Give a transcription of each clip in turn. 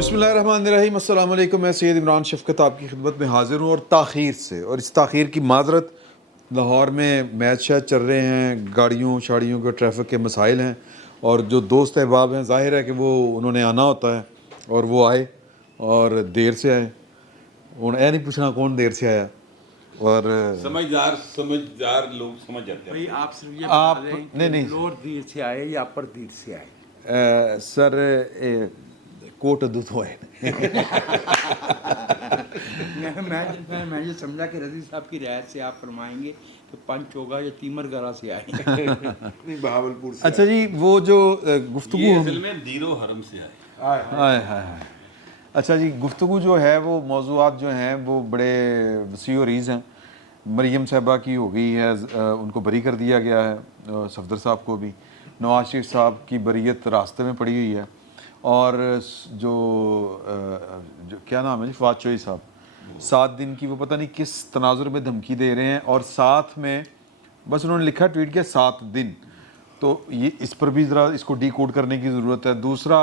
بسم اللہ الرحمن الرحیم، السلام علیکم۔ میں سید عمران شفقت آپ کی خدمت میں حاضر ہوں، اور تاخیر سے، اور اس تاخیر کی معذرت۔ لاہور میں میچ شیچ چل رہے ہیں، گاڑیوں شاڑیوں کے ٹریفک کے مسائل ہیں، اور جو دوست احباب ہیں ظاہر ہے کہ وہ انہوں نے آنا ہوتا ہے، اور وہ آئے اور دیر سے آئے۔ ہوں اے نہیں پوچھنا کون دیر سے آیا، اور سمجھدار لوگ سمجھ جاتے ہیں۔ بھائی آپ صرف یہ بتا دیں کہ لوور دیر سے آئے یا اپر دیر سے آئے؟ سر کوٹ دودھ ہوئے۔ میں یہ سمجھا کہ رضی صاحب کی رعایت سے آپ فرمائیں گے کہ پنچ ہوگا یا تیمر گرا سے آئے۔ بہاولپور سے اچھا جی، وہ جو گفتگو یہ اصل میں دیرو حرم سے آئے۔ ہائے ہائے۔ اچھا جی، گفتگو جو ہے وہ موضوعات جو ہیں وہ بڑے وسیع و عریض ہیں۔ مریم صاحبہ کی ہو گئی ہے، ان کو بری کر دیا گیا ہے، صفدر صاحب کو بھی۔ نواز شریف صاحب کی بریت راستے میں پڑی ہوئی ہے، اور جو کیا نام ہے جی، فواد چوہی صاحب 7 دن کی وہ پتہ نہیں کس تناظر میں دھمکی دے رہے ہیں، اور ساتھ میں بس انہوں نے لکھا ٹویٹ کیا 7 دن۔ تو یہ اس پر بھی ذرا اس کو ڈی کوڈ کرنے کی ضرورت ہے۔ دوسرا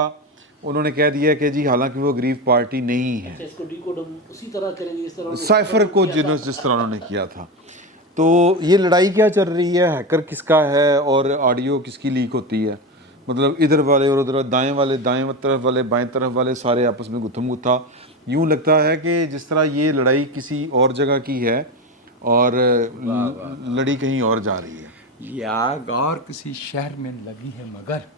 انہوں نے کہہ دیا کہ جی حالانکہ وہ غریب پارٹی نہیں ہے، اس کو ڈی کوڈ ہم اسی طرح کریں گے جس طرح سائفر کو جس طرح انہوں نے کیا تھا۔ تو یہ لڑائی کیا چل رہی ہے، ہیکر کس کا ہے، اور آڈیو کس کی لیک ہوتی ہے؟ مطلب ادھر والے اور ادھر، دائیں والے دائیں طرف والے، بائیں طرف والے، سارے آپس میں گتھم گتھا۔ یوں لگتا ہے کہ جس طرح یہ لڑائی کسی اور جگہ کی ہے اور لڑی کہیں اور جا رہی ہے۔ یہ آگ اور کسی شہر میں لگی ہے، مگر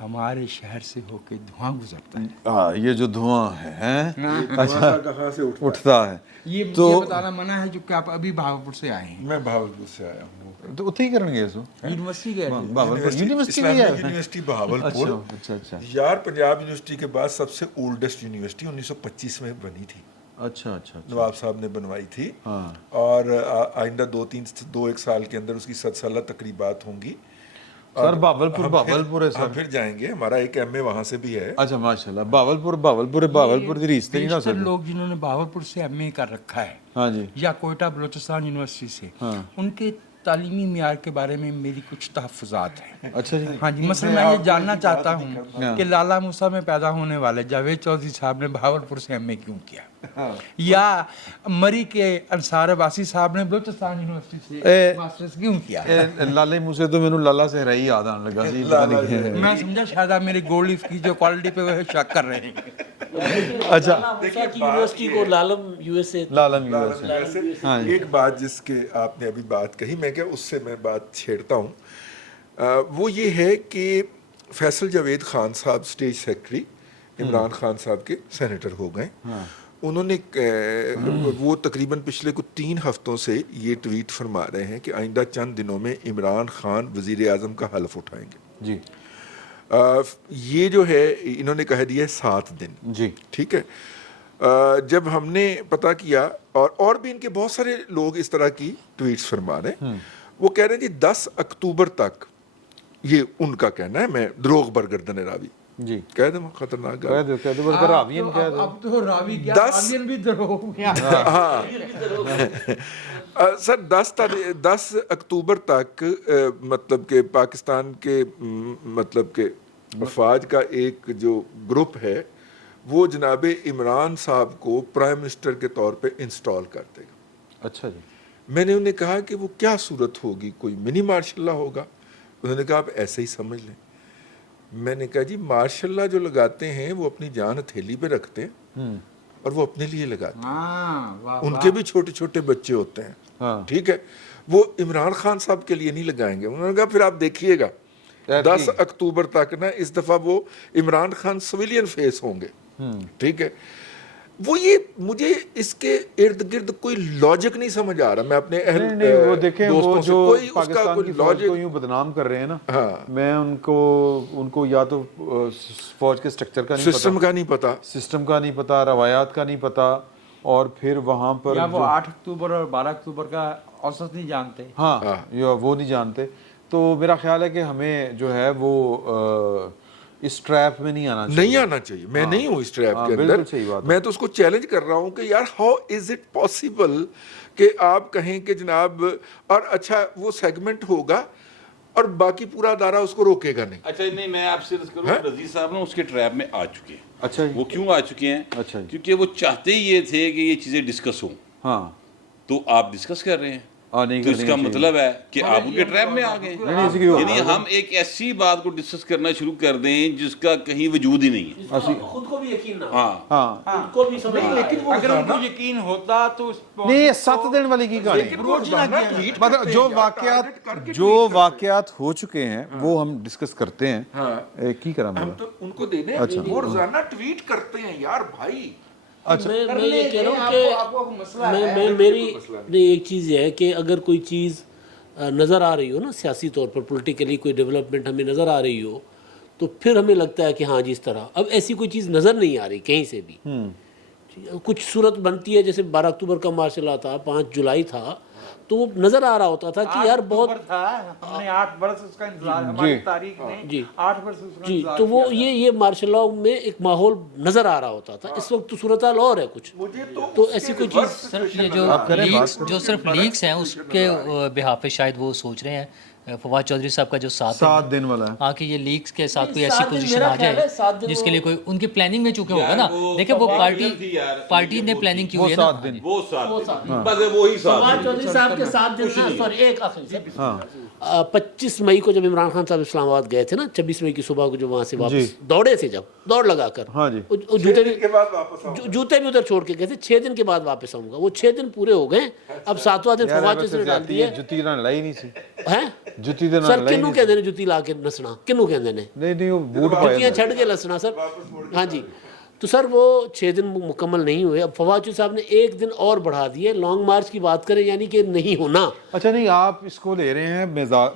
ہمارے شہر سے ہو کے دھواں گزرتا ہے۔ ہاں، یہ جو دھواں ہے اچھا کہاں سے اٹھتا ہے، یہ مجھے بتانا منع ہے جو کہ آپ ابھی بہاولپور سے آئے ہیں۔ میں بہاولپور سے آیا ہوں، تو اتنے ہی کرن گے سو یونیورسٹی گئے تھے؟ یونیورسٹی اسلامی ہے۔ یونیورسٹی بہاولپور۔ اچھا اچھا یار پنجاب یونیورسٹی کے بعد سب سے اولڈسٹ یونیورسٹی 1925 میں بنی تھی، اچھا اچھا۔ نواب صاحب نے بنوائی تھی، ہاں، اور آئندہ 2-1 سال کے اندر اس کی 100 سالہ تقریبات ہوں گی۔ سر بہاولپور ہے ہم سر۔ پھر جائیں گے، ہمارا ایک ایم اے وہاں سے بھی ہے۔ اچھا ماشاء اللہ، بہاولپور دی ریستے نہیں نہ بیشتر سکتے۔ لوگ جنہوں نے بہاولپور سے ایم اے کر رکھا ہے ہاں جی، یا کوئٹہ بلوچستان یونیورسٹی سے، ہاں۔ ان کے تعلیمی معیار کے بارے میں میری کچھ تحفظات ہیں۔ اچھا جی، ہاں جی، مثلا میں یہ جاننا چاہتا ہوں کہ لالا موسیٰ میں پیدا ہونے والے جاوید چودھری صاحب نے بہاولپور سے ایم اے کیوں کیا، یا مری کے انصار عباسی صاحب نے بلوچستان یونیورسٹی سے ماسٹرز کیوں کیا۔ لالے منہ سے تو مینوں لالا سے ہرائی یاد آنے لگا جی، پتہ نہیں کیا ہے۔ میں سمجھا شاید آپ میری گولڈ لیف کی جو کوالٹی پہ وہ شک کر رہے ہیں۔ اچھا، یونیورسٹی کو لالم یو ایس اے لالم یونیورسٹی۔ ویسے ایک بات جس کے آپ نے ابھی بات کہی، میں کیا اس سے میں بات چھیڑتا ہوں، وہ یہ ہے کہ فیصل جاوید خان صاحب اسٹیج سیکرٹری عمران خان صاحب کے سینیٹر ہو گئے۔ انہوں نے وہ تقریباً پچھلے 3 ہفتوں سے یہ ٹویٹ فرما رہے ہیں کہ آئندہ چند دنوں میں عمران خان وزیر اعظم کا حلف اٹھائیں گے جی یہ جو ہے انہوں نے کہہ دیا ہے 7 دن۔ جی، ٹھیک ہے، جب ہم نے پتہ کیا، اور بھی ان کے بہت سارے لوگ اس طرح کی ٹویٹس فرما رہے ہیں، وہ کہہ رہے ہیں جی 10 اکتوبر تک، یہ ان کا کہنا ہے، میں دروغ برگردن راوی جی کہہ دوں، خطرناک کہہ دو کہہ دو، بلکہ راوین کہہ دو۔ اب تو راوی کیا، 10 راوین بھی دروغ گیا۔ ہاں سر 10 اکتوبر تک مطلب کہ پاکستان کے مطلب کہ افواج کا ایک جو گروپ ہے وہ جناب عمران صاحب کو پرائم منسٹر کے طور پہ انسٹال کر دے گا۔ اچھا جی، میں نے انہیں کہا کہ وہ کیا صورت ہوگی، کوئی منی مارشل اللہ ہوگا؟ انہوں نے کہا آپ ایسے ہی سمجھ لیں۔ میں نے کہا جی مارشل اللہ جو لگاتے ہیں وہ اپنی جان ہتھیلی پہ رکھتے ہیں اور وہ اپنے لیے لگاتے ہیں، ان کے بھی چھوٹے چھوٹے بچے ہوتے ہیں، ٹھیک ہے، وہ عمران خان صاحب کے لیے نہیں لگائیں گے۔ انہوں نے کہا پھر آپ دیکھیے گا 10 اکتوبر تک نا، اس دفعہ وہ عمران خان سویلین فیس ہوں گے، ٹھیک ہے۔ وہ یہ مجھے اس کے ارد گرد کوئی لاجک نہیں سمجھ آ رہا۔ میں اپنے وہ دیکھیں، وہ دوستوں سے جو کوئی اس کا پاکستان کوئی کی فوج کو لاجک، یوں بدنام کر رہے ہیں نا، میں ان کو یا تو فوج کے سٹرکچر کا نہیں پتا، سسٹم کا نہیں پتا، سسٹم کا نہیں پتا، روایات کا نہیں پتا، اور پھر وہاں پر یا وہ 8 اکتوبر اور 12 اکتوبر کا اوسط نہیں جانتے۔ ہاں، یا وہ نہیں جانتے۔ تو میرا خیال ہے کہ ہمیں جو ہے وہ اس ٹریپ میں نہیں آنا چاہیے۔ میں نہیں ہوں اس ٹریپ کے بالکل اندر۔ صحیح بات ہے۔ میں تو اس کو چیلنج کر رہا ہوں کہ یار ہاؤ از اٹ پاسبل کہ آپ کہیں کہ جناب، اور اچھا وہ سیگمنٹ ہوگا اور باقی پورا ادارہ اس کو روکے گا نہیں. اچھا نہیں میں آپ سے عرض کروں رضی صاحب نا اس کے ٹریپ میں آ چکے ہیں. اچھا جی. وہ کیوں آ چکے ہیں؟ اچھا جی. کیونکہ وہ چاہتے ہی یہ تھے کہ یہ چیزیں ڈسکس ہوں. ہاں تو آپ ڈسکس کر رہے ہیں نہیں تو اس کا مطلب ہے کہ آپ ان کے ٹریپ میں آ گئے. یعنی ہم ایک ایسی بات کو ڈسکس کرنا شروع کر دیں جس کا کہیں وجود ہی نہیں ہے. خود کو بھی یقین نہ ہو. ہاں خود کو بھی سمجھ نہ آئے. اگر ان کو یقین ہوتا تو نہیں یہ 7 دن والی کی کہانی مطلب جو واقعات ہو چکے ہیں وہ ہم ڈسکس کرتے ہیں. کی کرا ہم تو ان کو دے دیں. وہ روزانہ ٹویٹ کرتے ہیں یار بھائی. میں یہ کہہ رہا ہوں کہ میری ایک چیز یہ ہے کہ اگر کوئی چیز نظر آ رہی ہو نا سیاسی طور پر پولیٹیکلی کوئی ڈیولپمنٹ ہمیں نظر آ رہی ہو تو پھر ہمیں لگتا ہے کہ ہاں جی اس طرح. اب ایسی کوئی چیز نظر نہیں آ رہی کہیں سے بھی. کچھ صورت بنتی ہے جیسے 12 اکتوبر کا مارشل لا تھا, 5 جولائی تھا, تو وہ نظر آ رہا ہوتا تھا کہ یار بہت ہم نے 8 برس اس کا انتظار ہماری تاریخ نے 8 برس اس کا جی انتظار تو وہ یہ مارشل لاء میں ایک ماحول نظر آ رہا ہوتا تھا. اس وقت تو صورتحال اور ہے کچھ, تو ایسی کوئی چیز. سر یہ جو صرف لیکس ہیں اس کے بہاف پہ شاید وہ سوچ رہے ہیں فواد چودھری صاحب کا جو 7 دن والا ہے ہاں کہ یہ لیکس کے ساتھ کوئی ایسی پوزیشن آ جائے جس کے لیے کوئی ان کی پلاننگ میں چونکہ ہوگا نا. دیکھیں وہ پارٹی نے پلاننگ کی ہوئی ہے نا. وہ 7 دن بس وہی 7 فواد چودھری صاحب کے 7 دن سوری ایک آخری 25 مئی کو جب عمران خان صاحب اسلام آباد گئے تھے نا, 26 مئی کی صبح کو جو وہاں سے واپس دوڑے تھے, جب دوڑ لگا کر جوتے بھی ادھر چھوڑ کے گئے تھے, 6 دن کے بعد واپس آؤں گا. وہ 6 دن پورے ہو گئے. اب 7واں دن فواد چودھری نے ڈال دیا جُتی نہ لڑائی نہیں سی ہے. سر کنوں کہندے نے جُتی لا کے نسنا, کنوں کہندے نے نہیں وہ بوٹ جُتیاں چھڑ کے نسنا سر. ہاں جی تو سر وہ 6 دن مکمل نہیں ہوئے. اب فواد چودھری صاحب نے 1 دن اور بڑھا دیے. لانگ مارچ کی بات کریں یعنی کہ نہیں ہونا. اچھا نہیں آپ اس کو لے رہے ہیں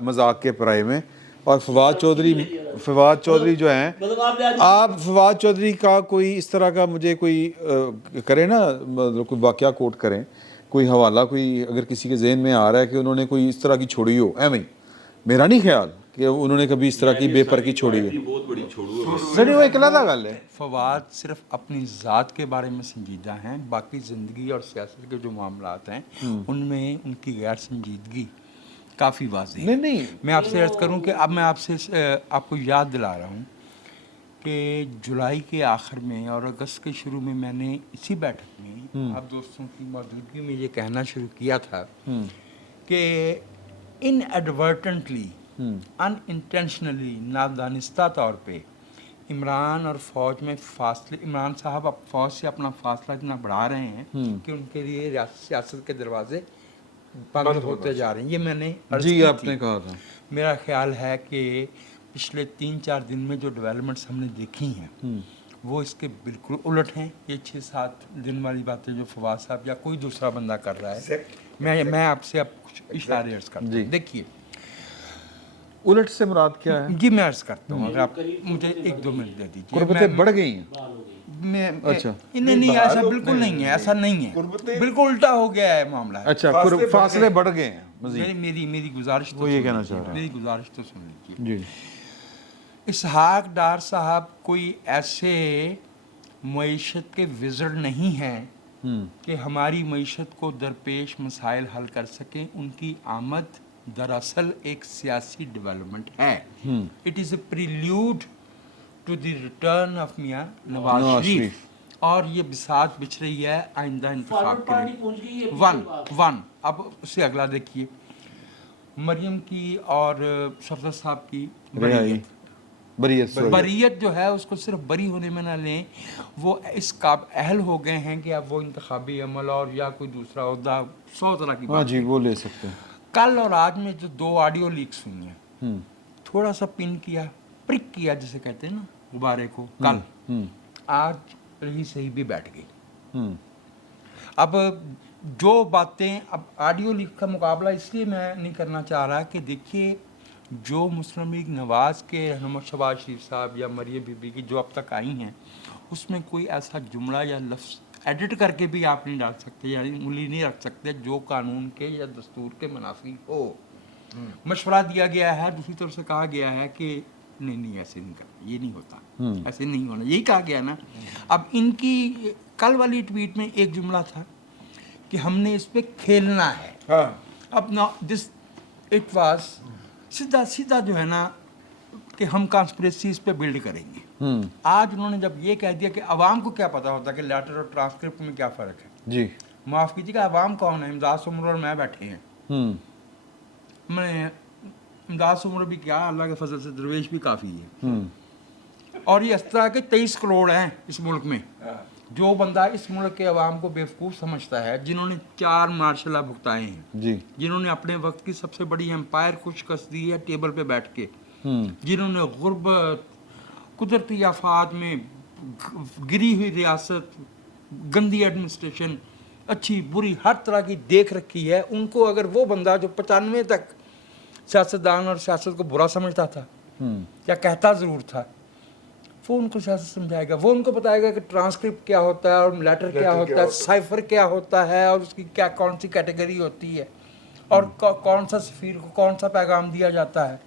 مذاق کے پرائے میں, اور فواد چودھری جو ہیں آپ فواد چودھری کا کوئی اس طرح کا مجھے کوئی کرے نا مطلب کوئی واقعہ کوٹ کریں, کوئی حوالہ کوئی اگر کسی کے ذہن میں آ رہا ہے کہ انہوں نے کوئی اس طرح کی چھوڑی ہو. ایویں میرا نہیں خیال کہ انہوں نے کبھی اس طرح کی بے پر کی چھوڑی ہے. بہت بڑی چھوڑو نہیں وہ ایک علیحدہ گل ہے. فواد صرف اپنی ذات کے بارے میں سنجیدہ ہیں, باقی زندگی اور سیاست کے جو معاملات ہیں ان میں ان کی غیر سنجیدگی کافی واضح ہے. نہیں میں آپ سے عرض کروں کہ اب میں آپ کو یاد دلا رہا ہوں کہ جولائی کے آخر میں اور اگست کے شروع میں میں نے اسی بیٹھک میں آپ دوستوں کی موجودگی میں یہ کہنا شروع کیا تھا کہ ان ایڈورٹنٹلی ان انٹینشنلی نادانستہ طور پہ عمران اور فوج میں فاصلے, عمران صاحب اب فوج سے اپنا فاصلہ اتنا بڑھا رہے ہیں کہ ان کے لیے سیاست کے دروازے بند ہوتے جا رہے ہیں. یہ میں نے جی آپ نے کہا تھا. میرا خیال ہے کہ پچھلے 3-4 دن میں جو ڈیولپمنٹس ہم نے دیکھی ہیں وہ اس کے بالکل الٹ ہیں. یہ 6-7 دن والی باتیں جو فواد صاحب یا کوئی دوسرا بندہ کر رہا ہے, میں آپ سے اب کچھ اشارے عرض کرتا ہوں. دیکھیے الٹ سے مراد کیا ہے؟ جی میں عرض کرتا ہوں, اگر آپ مجھے 1-2 منٹ دے دیجیے. قربتیں بڑھ گئی ہیں. اچھا نہیں ایسا بالکل نہیں ہے, ایسا نہیں ہے, بالکل الٹا ہو گیا ہے معاملہ. اچھا فاصلے بڑھ گئے ہیں مزید. میری گزارش وہ یہ کہنا چاہ رہا ہے. میری گزارش تو سن لیجیے. جی اسحاق ڈار صاحب کوئی ایسے معیشت کے وزرڈ نہیں ہیں کہ ہماری معیشت کو درپیش مسائل حل کر سکیں. ان کی آمد دراصل ایک سیاسی ڈیولپمنٹ ہے. It is a prelude to the return of Mian Nawaz شریف, اور یہ بساط بچھ رہی ہے آئندہ انتخاب کے لیے. ون اب اس سے اگلا دیکھیے, مریم کی اور صفدر صاحب کی بریت جو ہے اس کو صرف بری ہونے میں نہ لیں, وہ اس قابل اہل ہو گئے ہیں کہ اب وہ انتخابی عمل اور یا کوئی دوسرا عہدہ 100 طرح کی بات. جی وہ لے سکتے ہیں. کل اور آج میں جو 2 آڈیو لیکس ہوئی ہیں, تھوڑا سا پن کیا, پرک کیا جسے کہتے ہیں نا غبارے کو, کل آج رہی صحیح بھی بیٹھ گئی. اب جو باتیں, اب آڈیو لیک کا مقابلہ اس لیے میں نہیں کرنا چاہ رہا کہ دیکھیے جو مسلم لیگ نواز کے رہنما شہباز شریف صاحب یا مریم بی بی کی جو اب تک آئی ہیں اس میں کوئی ایسا جملہ یا لفظ ایڈٹ کر کے بھی آپ نہیں ڈال سکتے, یعنی انگلی نہیں رکھ سکتے جو قانون کے یا دستور کے منافی ہو. مشورہ دیا گیا ہے, دوسری طرف سے کہا گیا ہے کہ نہیں ایسے نہیں کرنا, یہ نہیں ہوتا, ایسے نہیں ہونا, یہی کہا گیا نا. اب ان کی کل والی ٹویٹ میں ایک جملہ تھا کہ ہم نے اس پہ کھیلنا ہے. اب دس اٹ واز सीधा सीधा जो है ना कि हम कॉन्स्पिरेसीज पे बिल्ड करेंगे। आज उन्होंने जब ये कह दिया कि अवाम को क्या पता होता कि लेटर और ट्रांसक्रिप्ट में क्या फ़र्क है। जी। माफ़ कीजिएगा, अवाम कौन है? इमदाद उमर और मैं बैठे हैं। मैं इमदाद उमर भी क्या, अल्लाह के फजल से दरवेश भी काफ़ी है। और ये इस तरह के 23 करोड़ हैं इस मुल्क में। जो बंदा इस मुल्क के अवाम को बेवकूफ़ समझता है, जिन्होंने 4 मार्शल लॉ भुगताए हैं, जी। जिन्होंने अपने वक्त की सबसे बड़ी एम्पायर को शिकस्त दी है टेबल पे बैठ के, जिन्होंने गुर्बत, कुदरती आफात में गिरी हुई रियासत, गंदी एडमिनिस्ट्रेशन, अच्छी बुरी हर तरह की देख रखी है, उनको अगर वो बंदा जो 95 तक सियासतदान और सियासत को बुरा समझता था या कहता ज़रूर था, वो उनको सियासत समझाएगा, वो उनको बताएगा कि ट्रांसक्रिप्ट क्या होता है और लेटर क्या होता है, साइफर क्या होता है और उसकी क्या कौन सी कैटेगरी होती है और कौन सा सफ़ीर को कौन सा पैगाम दिया जाता है।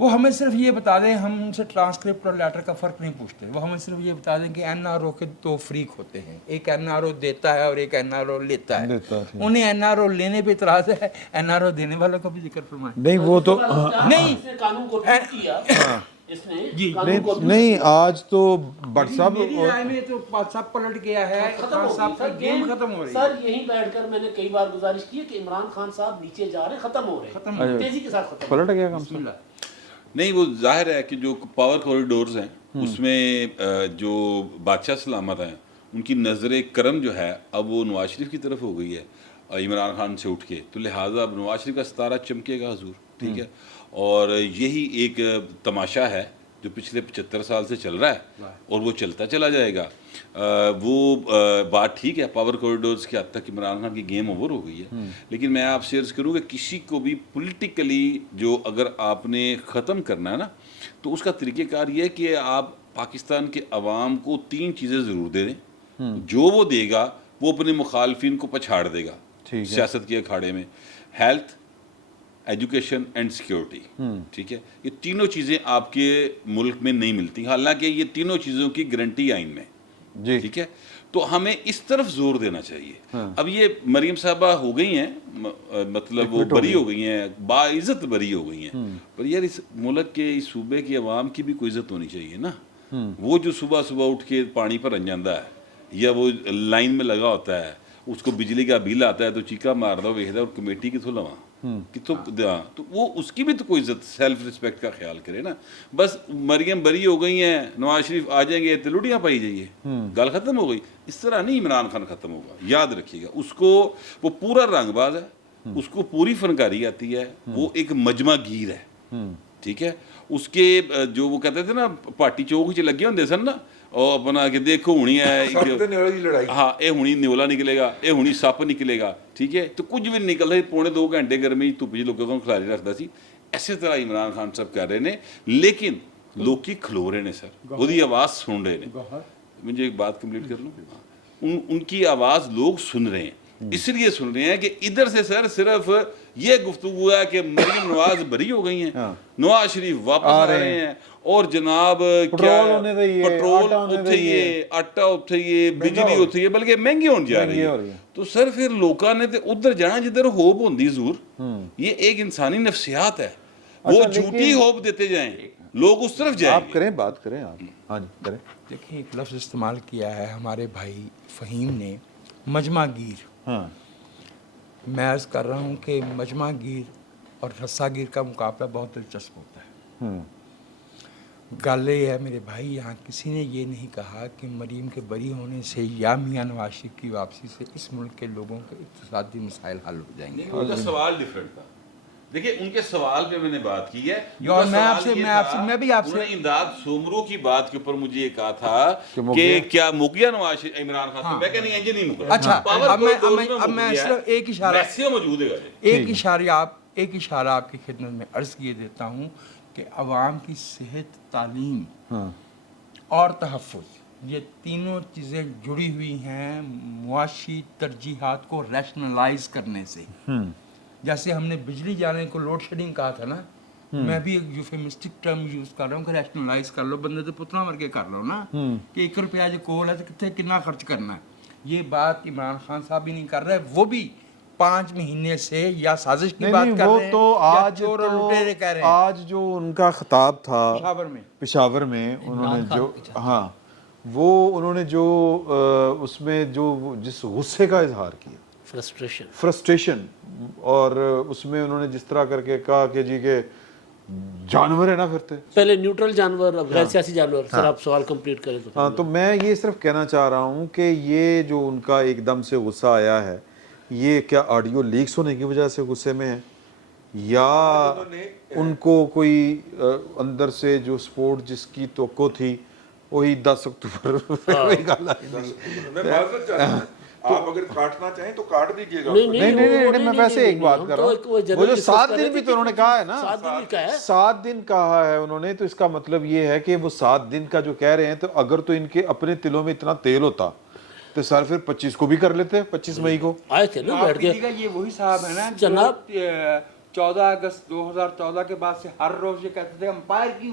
वो हमें सिर्फ ये बता दें, हम उनसे ट्रांसक्रिप्ट और लेटर का फ़र्क नहीं पूछते, वो हमें सिर्फ ये बता दें कि एनआरओ के 2 फ्रीक होते हैं, एक एनआरओ देता है और एक एनआरओ लेता है। उन्हें एनआरओ लेने पे इतराज़ है, एनआरओ देने वालों का भी जिक्र फरमाएं। नहीं वो तो नहीं कानून को ट्वीट किया इसने जी कानून को नहीं, आज तो भट्ट साहब मेरी राय में तो सब पलट गया है, खत्म हो साहब गई की गेम खत्म हो रही है। सर यहीं बैठकर मैंने कई बार गुजारिश की है कि इमरान खान साहब नीचे जा रहे हैं, खत्म हो रहे हैं, तेजी के साथ खत्म पलट गया काम से। नहीं, वो जाहिर है कि जो पावर कॉरिडोर्स हैं उसमें जो बादशाह सलामत हैं उनकी नज़र करम जो है अब वो नवाज शरीफ की तरफ हो गई है इमरान खान से उठ के, तो लिहाजा अब नवाज शरीफ का सितारा चमकेगा हजूर, ठीक है। और यही एक तमाशा है जो पिछले 75 साल से चल रहा है और वो चलता चला जाएगा। बात ठीक है, पावर कॉरिडोर्स के हद तक इमरान खान की गेम ओवर हो गई है, लेकिन मैं आपसे अर्ज़ करूँ कि किसी को भी पॉलिटिकली जो अगर आपने ख़त्म करना है ना, तो उसका तरीक़ेकार ये है कि आप पाकिस्तान के अवाम को 3 चीज़ें ज़रूर दे दें। जो वो देगा वो अपने मुखालफिन को पछाड़ देगा सियासत के अखाड़े में। हेल्थ, एजुकेशन एंड सिक्योरिटी, ठीक है, ये तीनों चीज़ें आपके मुल्क में नहीं मिलती, हालांकि ये तीनों चीज़ों की गारंटी आइन में, ठीक है। तो हमें इस तरफ जोर देना चाहिए। अब ये मरीम साहबा हो गई हैं, मतलब वो बरी हो गई हैं, बाइज्जत बरी हो गई हैं, पर यार इस मुल्क के इस सूबे की आवाम की भी कोई इज्जत होनी चाहिए ना। वो जो सुबह सुबह उठ के पानी पर रन जाता है या वो लाइन में लगा होता है, उसको बिजली का बिल आता है तो चीका मार दो वेखदा और कमेटी कितों लवा कितों, तो वो उसकी भी तो कोई इज्जत, सेल्फ रिस्पेक्ट का ख्याल करे ना। बस मरियम बरी हो गई हैं, नवाज शरीफ आ जाएंगे तो लुड़ियाँ पाई जाइए, गल खत्म हो गई। इस तरह नहीं इमरान खान खत्म होगा, याद रखिएगा। उसको वो पूरा रंगबाज है, उसको पूरी फनकारी आती है, वो एक मजमा गीर है, ठीक है। उसके जो वो कहते थे ना पार्टी चौक च लगे होंगे सन ना, और अपना कि देखो हुणी है, हाँ ये हुणी न्योला निकलेगा, ये हुणी सप निकलेगा, ठीक है। तो कुछ भी नहीं निकलता, 2.5 घंटे गर्मी धुप च लोगों को खिलारी रखता सी। इसे तरह इमरान खान साहब कर रहे हैं, लेकिन लोग खलो रहे हैं सर, उसकी आवाज़ सुन रहे हैं। मुझे एक बात कंप्लीट कर लूँ, उनकी आवाज़ लोग सुन रहे हैं, इसलिए सुन रहे हैं कि इधर से सर सिर्फ ये गुफ्तगू है कि मरीम नवाज बरी हो गई हैं, नवाज शरीफ वापस आ रहे हैं, और जनाब क्या पेट्रोल उठाइए, आटा उठाइए, बिजली उठाइए, बल्कि महंगी होने जा रही है। तो सर फिर लोगों ने तो उधर जाना जिधर होप होती जरूर। ये एक इंसानी नफ्सियात है, वो झूठी होप देते जाएं, लोग उस तरफ जाएं। आप करें, बात करें आप। हाँ जी करें। देखिए, एक लफ्ज़ इस्तेमाल किया है हमारे भाई फ़हीम ने, मजमा गीर। हाँ, मैं अर्ज़ कर रहा हूँ कि मजमा गिर और रस्सा गिर का मुकाबला बहुत दिलचस्प होता है। गल ये है मेरे भाई, यहाँ किसी ने ये नहीं कहा कि मरीम के बरी होने से या मियाँ नवाज शरीफ की वापसी से इस मुल्क के लोगों के इक़्तिसादी मसाइल हल हो जाएंगे। उनका सवाल डिफरेंट था। देखिए, उनके सवाल पे मैंने बात की है, और मैं भी आपसे इमदाद सोमरू की बात के ऊपर मुझे ये कहा था कि क्या मुक गया नवाज इमरान खान। हाँ। मैं कहनी है नहीं मुका। अच्छा, अब मैं सिर्फ एक इशारा, मौजूद है, एक इशारा आपकी खिदमत में अर्ज़ किए देता हूँ कि अवाम की सेहत, तालीम और तहफ़्फ़ुज़, ये तीनों चीज़ें जुड़ी हुई हैं मुआशी तरजीहात को रैशनलाइज करने से। जैसे हमने बिजली जाने को लोड शेडिंग कहा था ना, मैं भी एक यूफेमिस्टिक टर्म यूज़ कर रहा हूँ कि रैशनलाइज कर लो, बंदे तो पुतना मर के कर लो ना, कि 1 रुपया जो कोल है तो कितने कितना खर्च करना है। ये बात इमरान खान साहब भी नहीं कर रहे, वो भी 5 महीने से या साजिश की नहीं बात नहीं कर वो रहे हैं तो या आज चोर और लुटेरे कह रहे हैं आज जो उनका खिताब था पेशावर में। उन्होंने जो हाँ वो उन्होंने जो उसमें जो जिस गुस्से का इजहार किया, फ्रस्ट्रेशन, और उसमें उन्होंने जिस तरह करके कहा कि जी के जानवर है ना फिरते, पहले न्यूट्रल जानवर, अब गैर सियासी जानवर। सर आप सवाल कंप्लीट करें तो। हाँ, तो मैं ये सिर्फ कहना चाह रहा हूँ कि ये जो उनका एकदम से गुस्सा आया है, ये क्या ऑडियो लीक्स होने की वजह से गुस्से में है, या उनको कोई अंदर से जो सपोर्ट जिसकी तवक्को थी वही 10 अक्टूबर वही गल आई। मैं माजरत चाहता हूं, आप अगर काटना चाहें तो काट दीजिएगा। नहीं, मैं वैसे एक बात कर रहा हूँ, वो जो 7 दिन भी तो उन्होंने कहा है ना, 7 दिन कहा है उन्होंने, तो इसका मतलब ये है कि वो 7 दिन का जो कह रहे हैं, तो अगर तो इनके अपने तिलों में इतना तेल होता तो सर फिर 25 को भी कर लेते, 25 मई को आए थे ना बैठ के। ये वही साहब है ना जनाब 14 अगस्त 2014 के बाद से हर रोज ये कहते थे अंपायर की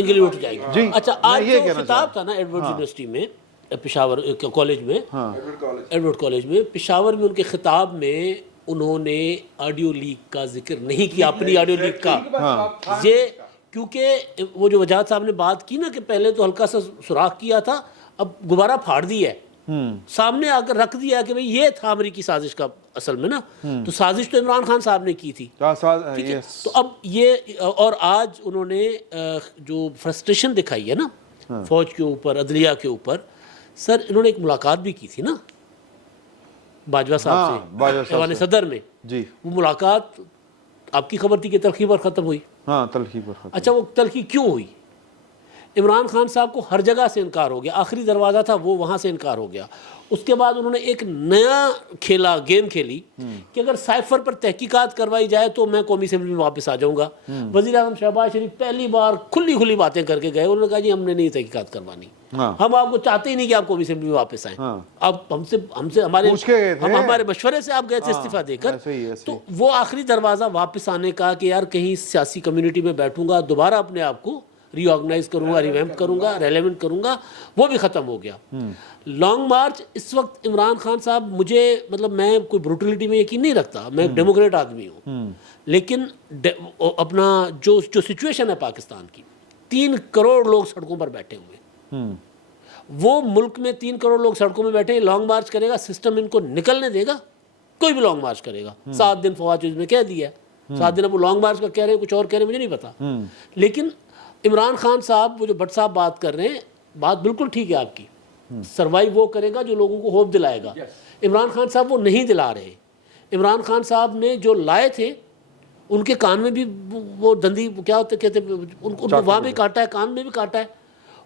इंगली उठ जाएगी। जी, अच्छा, आज ये जो खिताब था ना एडवर्ड यूनिवर्सिटी में, पेशावर कॉलेज में, एडवर्ड कॉलेज में, पेशावर में, उनके खिताब में उन्होंने ऑडियो लीक का जिक्र नहीं किया, अपनी ऑडियो लीक का। ये क्योंकि वो जो वजाहत साहब ने बात की ना कि पहले तो हल्का सा सुराख किया था, अब गुब्बारा फाड़ दिया है, सामने आकर रख दिया कि भाई ये था अमेरिकी साजिश का असल में ना। तो साजिश तो इमरान खान साहब ने की थी, ठीक है। तो अब ये, और आज उन्होंने जो फ्रस्ट्रेशन दिखाई है ना फौज के ऊपर, अदलिया के ऊपर, सर इन्होंने एक मुलाकात भी की थी ना बाजवा साहब से ऐवान सदर में जी। वो मुलाकात आपकी खबर थी कि तलखी पर ख़त्म हुई। हाँ, तलखी पर ख़त्म। अच्छा, वो तलखी क्यों हुई? इमरान खान साहब को हर जगह से इनकार हो गया, आखिरी दरवाज़ा था वो, वहाँ से इनकार हो गया। उसके बाद उन्होंने एक नया गेम खेली कि अगर साइफर पर तहकीकात करवाई जाए तो मैं कौमी असेंबली में वापस आ जाऊँगा। वज़ीर आज़म शहबाज शरीफ पहली बार खुली बातें करके गए, उन्होंने कहा जी हमने नहीं तहकीकात करवानी, हम आपको चाहते ही नहीं कि आप कौमी असेंबली में वापस आएँ। अब हमसे हमारे मशवरे से आप गए थे इस्तीफा देकर, तो वो आखिरी दरवाज़ा वापस आने का कि यार कहीं सियासी कम्युनिटी में बैठूंगा, दोबारा अपने आप को रीऑर्गेनाइज करूंगा, रिवैम्प करूंगा, रेलेवेंट करूंगा, वो भी ख़त्म हो गया। लॉन्ग मार्च इस वक्त इमरान खान साहब, मुझे मतलब मैं कोई ब्रूटलिटी में यकीन नहीं रखता, मैं एक डेमोक्रेट आदमी हूँ, लेकिन अपना जो सिचुएशन है पाकिस्तान की, 3 करोड़ लोग सड़कों पर बैठे हुए, वो मुल्क में 3 करोड़ लोग सड़कों में बैठे, लॉन्ग मार्च करेगा, सिस्टम इनको निकलने देगा? कोई भी लॉन्ग मार्च करेगा। 7 दिन फवाद ने कह दिया है, 7 दिन अब वो लॉन्ग मार्च का कह रहे हैं, कुछ और कह रहे हैं मुझे नहीं पता। लेकिन इमरान खान साहब, वो जो भट्ट साहब बात कर रहे हैं, बात बिल्कुल ठीक है आपकी, सर्वाइव वो करेगा जो लोगों को होप दिलाएगा। इमरान खान साहब वो नहीं दिला रहे। इमरान खान साहब ने जो लाए थे, उनके कान में भी वो दंदी क्या होते कहते, उनको वहाँ भी काटा है, कान में भी काटा है,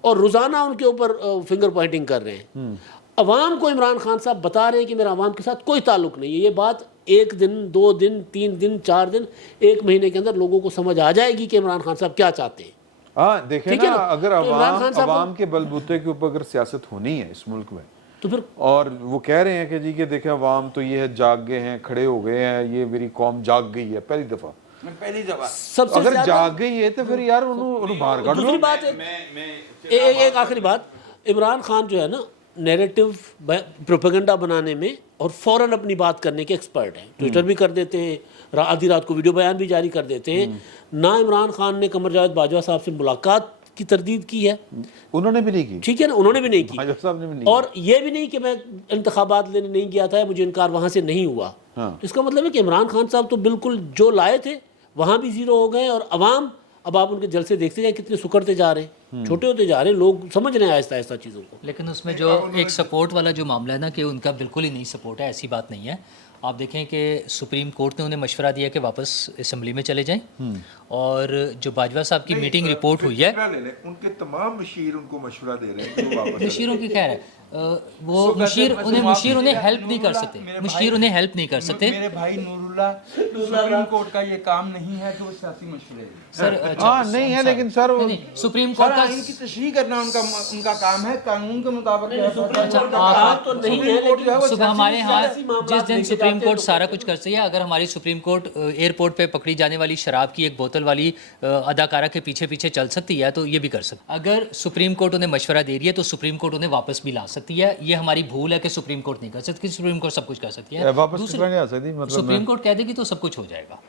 और रोज़ाना उनके ऊपर फिंगर पॉइंटिंग कर रहे हैं। अवाम को इमरान खान साहब बता रहे हैं कि मेरा अवाम के साथ कोई ताल्लुक नहीं है। ये बात 1 दिन, 2 दिन, 3 दिन, 4 दिन, 1 महीने के अंदर लोगों को समझ आ जाएगी कि इमरान खान साहब क्या चाहते हैं। हाँ, देखें ना, अगर अवाम के बलबूते के ऊपर अगर सियासत होनी है इस मुल्क में, तो फिर, और वो कह रहे हैं कि जी के देखें अवाम तो ये है, जाग गए हैं, खड़े हो गए हैं, ये मेरी कौम जाग गई है पहली दफा सबसे अगर जाग गई है तो फिर यार उन्होंने बाहर काट लो। दूसरी बात एक आखिरी बात, इमरान खान जो है ना नैरेटिव प्रोपेगेंडा बनाने में और फौरन अपनी बात करने के एक्सपर्ट हैं। ट्विटर भी कर देते हैं, आधी रात को वीडियो बयान भी जारी कर देते हैं। ना इमरान खान ने कमर जावेद बाजवा साहब से मुलाकात की तरदीद की है, उन्होंने भी नहीं की, ठीक है ना, उन्होंने भी नहीं की, बाजवा साहब ने भी नहीं, और ये भी नहीं कि मैं इंतखाबात लेने नहीं गया था, मुझे इनकार वहाँ से नहीं हुआ। इसका मतलब है कि इमरान खान साहब तो बिल्कुल जो लाए थे वहाँ भी ज़ीरो हो गए, और अवाम, अब आप उनके जलसे देखते जाए कितने सुकड़ते जा रहे हैं, छोटे होते जा रहे हैं, लोग समझ रहे हैं आहिस्ता आहिस्ता चीज़ों को। लेकिन उसमें जो एक सपोर्ट वाला जो मामला है ना, कि उनका बिल्कुल ही नहीं सपोर्ट है, ऐसी बात नहीं है। आप देखें कि सुप्रीम कोर्ट ने उन्हें मशवरा दिया कि वापस असम्बली में चले जाएं, और जो बाजवा साहब की मीटिंग रिपोर्ट हुई है, उनके तमाम मशीर उनको मशवरा दे रहे हैं। मशीरों की खैर है, वो मशीर उन्हें हेल्प नहीं कर सकते, मशीर उन्हें हेल्प नहीं कर सकते। मेरे भाई नूरुल्लाह, सुप्रीम कोर्ट का ये काम नहीं है कि वो सियासी मशवरे दें सर। हाँ, नहीं है, लेकिन सर सुप्रीम कोर्ट का इनकी तशरीह करना उनका काम है, कानून के मुताबिक। तो नहीं है, सुबह हमारे यहाँ जिस दिन सुप्रीम कोर्ट सारा कुछ कर सकती है, अगर हमारी सुप्रीम कोर्ट एयरपोर्ट पे पकड़ी जाने वाली शराब की एक बोतल वाली अदाकारा के पीछे पीछे चल सकती है, तो ये भी कर सकती है। अगर सुप्रीम कोर्ट उन्हें मशवरा दे रही है तो सुप्रीम कोर्ट उन्हें वापस भी ला सकती है। सकती है, ये हमारी भूल है कि सुप्रीम कोर्ट नहीं कर सकती, सुप्रीम कोर्ट सब कुछ कर सकती है। वापस किस तरह नहीं आ सकती, मतलब सुप्रीम कोर्ट कह देगी तो सब कुछ हो जाएगा,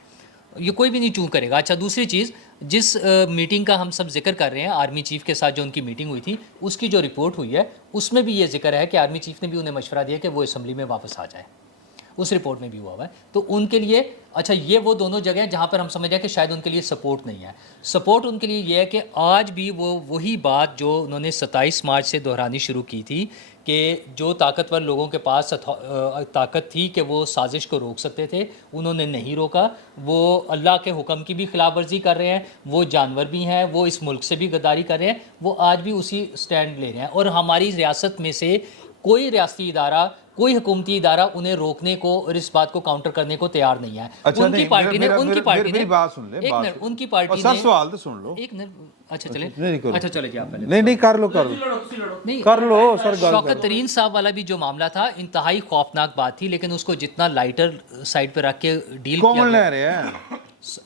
ये कोई भी नहीं चूक करेगा। अच्छा, दूसरी चीज़, जिस मीटिंग का हम सब जिक्र कर रहे हैं, आर्मी चीफ के साथ जो उनकी मीटिंग हुई थी, उसकी जो रिपोर्ट हुई है उसमें भी ये जिक्र है कि आर्मी चीफ ने भी उन्हें मशवरा दिया कि वो असम्बली में वापस आ जाए, उस रिपोर्ट में भी हुआ हुआ है। तो उनके लिए, अच्छा, ये वो दोनों जगह हैं जहाँ पर हम समझ रहे हैं कि शायद उनके लिए सपोर्ट नहीं है। सपोर्ट उनके लिए ये है कि आज भी वो वही बात जो उन्होंने 27 मार्च से दोहरानी शुरू की थी कि जो ताकतवर लोगों के पास ताकत थी कि वो साजिश को रोक सकते थे, उन्होंने नहीं रोका। वो अल्लाह के हुक्म की भी खिलाफ वर्जी कर रहे हैं, वो जानवर भी हैं, वो इस मुल्क से भी गद्दारी कर रहे हैं, वो आज भी उसी स्टैंड ले रहे हैं। और हमारी रियासत में से कोई रियासती इदारा, कोई हुकूमती इदारा उन्हें रोकने को और इस बात को काउंटर करने को तैयार नहीं है। अच्छा, उनकी नहीं, पार्टी ने, मेरा- उनकी मेरा- पार्टी ने, मेरी बात सुन ले, एक बात मिनट, सुन। उनकी पार्टी और सर ने, सवाल तो सुन लो। एक मिनट, अच्छा चले, नहीं करो। अच्छा चले आप पहले। नहीं कर लो नहीं, कर लो सर, शौकत तरीन साहब वाला भी जो मामला था, इंतहाई खौफनाक बात थी, लेकिन उसको जितना लाइटर साइड पे रख के डील कौन किया ले गया, रहे हैं,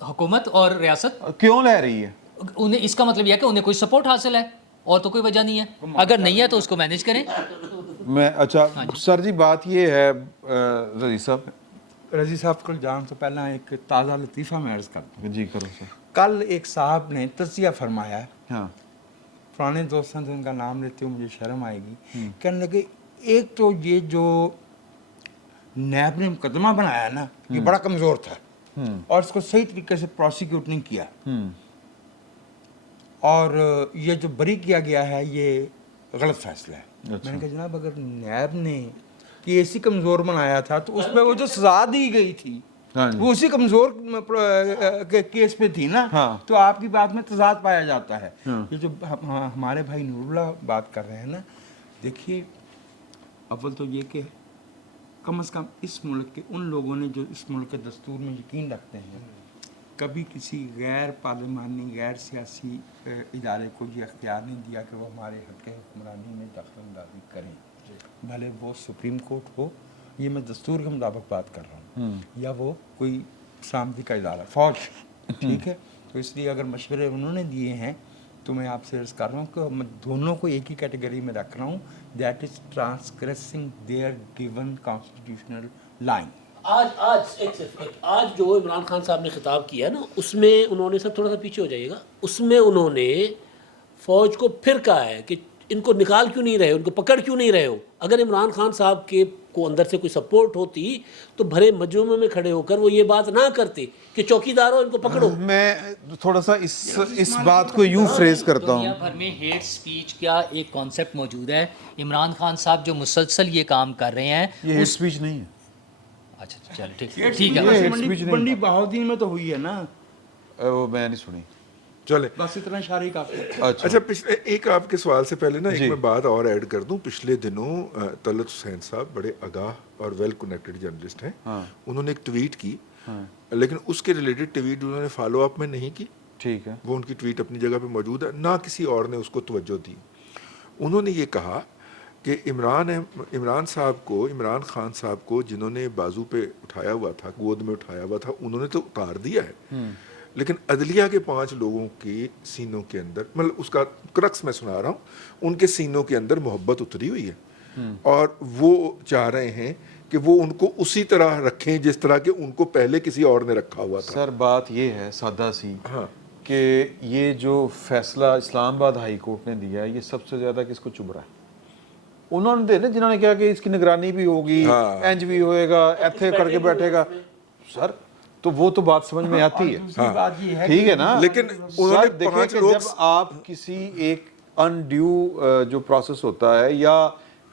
हुकूमत और रियासत, क्यों ले रही है? उन्हें, इसका मतलब यह है कि उन्हें कोई सपोर्ट हासिल है, और तो कोई वजह नहीं है। अगर नहीं है तो उसको मैनेज करें। मैं, अच्छा सर जी, बात ये है रजी साहब, रजी साहब को जान से पहला एक ताज़ा लतीफ़ा मैं अर्ज़ करता हूँ। जी करो सर। कल एक साहब ने तज़किया फरमाया है, हाँ, पुराने दोस्तों से उनका नाम लेते हुए मुझे शर्म आएगी, कहने लगे एक तो ये जो नैब ने मुकदमा बनाया ना, ये बड़ा कमज़ोर था और इसको सही तरीके से प्रोसिक्यूट नहीं किया, और ये जो बरी किया गया है ये गलत फैसला है। मैंने कहा जनाब, अगर नैब ने केस ही कमज़ोर बनाया था तो उसमें वो जो सज़ा दी गई थी हाँ जी। वो उसी कमज़ोर केस पे थी ना, हाँ। तो आपकी बात में तजाद पाया जाता है। ये जो हमारे भाई नूरुल्लाह बात कर रहे हैं ना, देखिए, अव्वल तो ये कि कम से कम इस मुल्क के उन लोगों ने जो इस मुल्क के दस्तूर में यकीन रखते हैं, कभी किसी गैर पार्लिमानी गैर सियासी इदारे को ये अख्तियार नहीं दिया कि वो हमारे हक़ हुक्मरानी में दखल अंदाजी करें, भले वो सुप्रीम कोर्ट हो, ये मैं दस्तूर के मुताबिक बात कर रहा हूँ, या वो कोई सामती का इदारा, फौज, ठीक है। तो इसलिए अगर मशवरे उन्होंने दिए हैं तो मैं आपसे अर्ज़ कर रहा हूँ कि मैं दोनों को एक ही कैटेगरी में रख रहा हूँ, that is transgressing there given constitutional line. आज जो इमरान खान साहब ने खिताब किया है ना, उसमें उन्होंने, सब थोड़ा सा पीछे हो जाइएगा, उसमें उन्होंने फ़ौज को फिर कहा है कि इनको निकाल क्यों नहीं रहे हो, इनको पकड़ क्यों नहीं रहे हो। अगर इमरान खान साहब के को अंदर से कोई सपोर्ट होती तो भरे मजमे में खड़े होकर वो ये बात ना करते कि चौकीदार हो, इनको पकड़ो। मैं थोड़ा सा इस बात को यूं फ्रेज करता दुनिया हूँ। भर में हेट स्पीच का एक कॉन्सेप्ट मौजूद है। इमरान खान साहब जो मुसलसल ये काम कर रहे हैं, ये हेट स्पीच नहीं है। अच्छा चलो ठीक ठीक ये है। hate speech नहीं। मंडी बहाउद्दीन में तो हुई है ना, वो मैं नहीं सुनी। चले। बस इतना इशारा ही काफी है। अच्छा, पिछले एक आपके सवाल से पहले ना एक मैं बात और ऐड कर दूं। पिछले दिनों तलत हुसैन साहब बड़े आगाह और वेल कनेक्टेड जर्नलिस्ट हैं, उन्होंने एक ट्वीट की, लेकिन उसके रिलेटेड ट्वीट उन्होंने फॉलो अप में नहीं की। ठीक है, वो उनकी ट्वीट अपनी जगह पे मौजूद है, ना किसी और ने उसको तवज्जो दी। उन्होंने ये कहा कि इमरान खान साहब को जिन्होंने बाजू पे उठाया हुआ था, गोद में उठाया हुआ था, उन्होंने तो उतार दिया है, लेकिन अदलिया के 5 लोगों के सीनों के अंदर, मतलब उसका क्रक्स मैं सुना रहा हूँ, उनके सीनों के अंदर मोहब्बत उतरी हुई है और वो चाह रहे हैं कि वो उनको उसी तरह रखें जिस तरह के उनको पहले किसी और ने रखा हुआ था। सर बात ये है सादा सी, हाँ, कि ये जो फैसला इस्लामाबाद हाई कोर्ट ने दिया है, ये सबसे ज़्यादा किसको चुभ रहा है? उन्होंने दे ना जिन्होंने कहा कि इसकी निगरानी भी होगी, एंज भी होएगा, ऐथे करके बैठेगा। सर तो वो तो बात समझ में आती है, दूसरी बात ये है ठीक है ना, लेकिन सर उन्होंने देखिए 5 कि लोग जब आप किसी एक अनड्यू जो प्रोसेस होता है या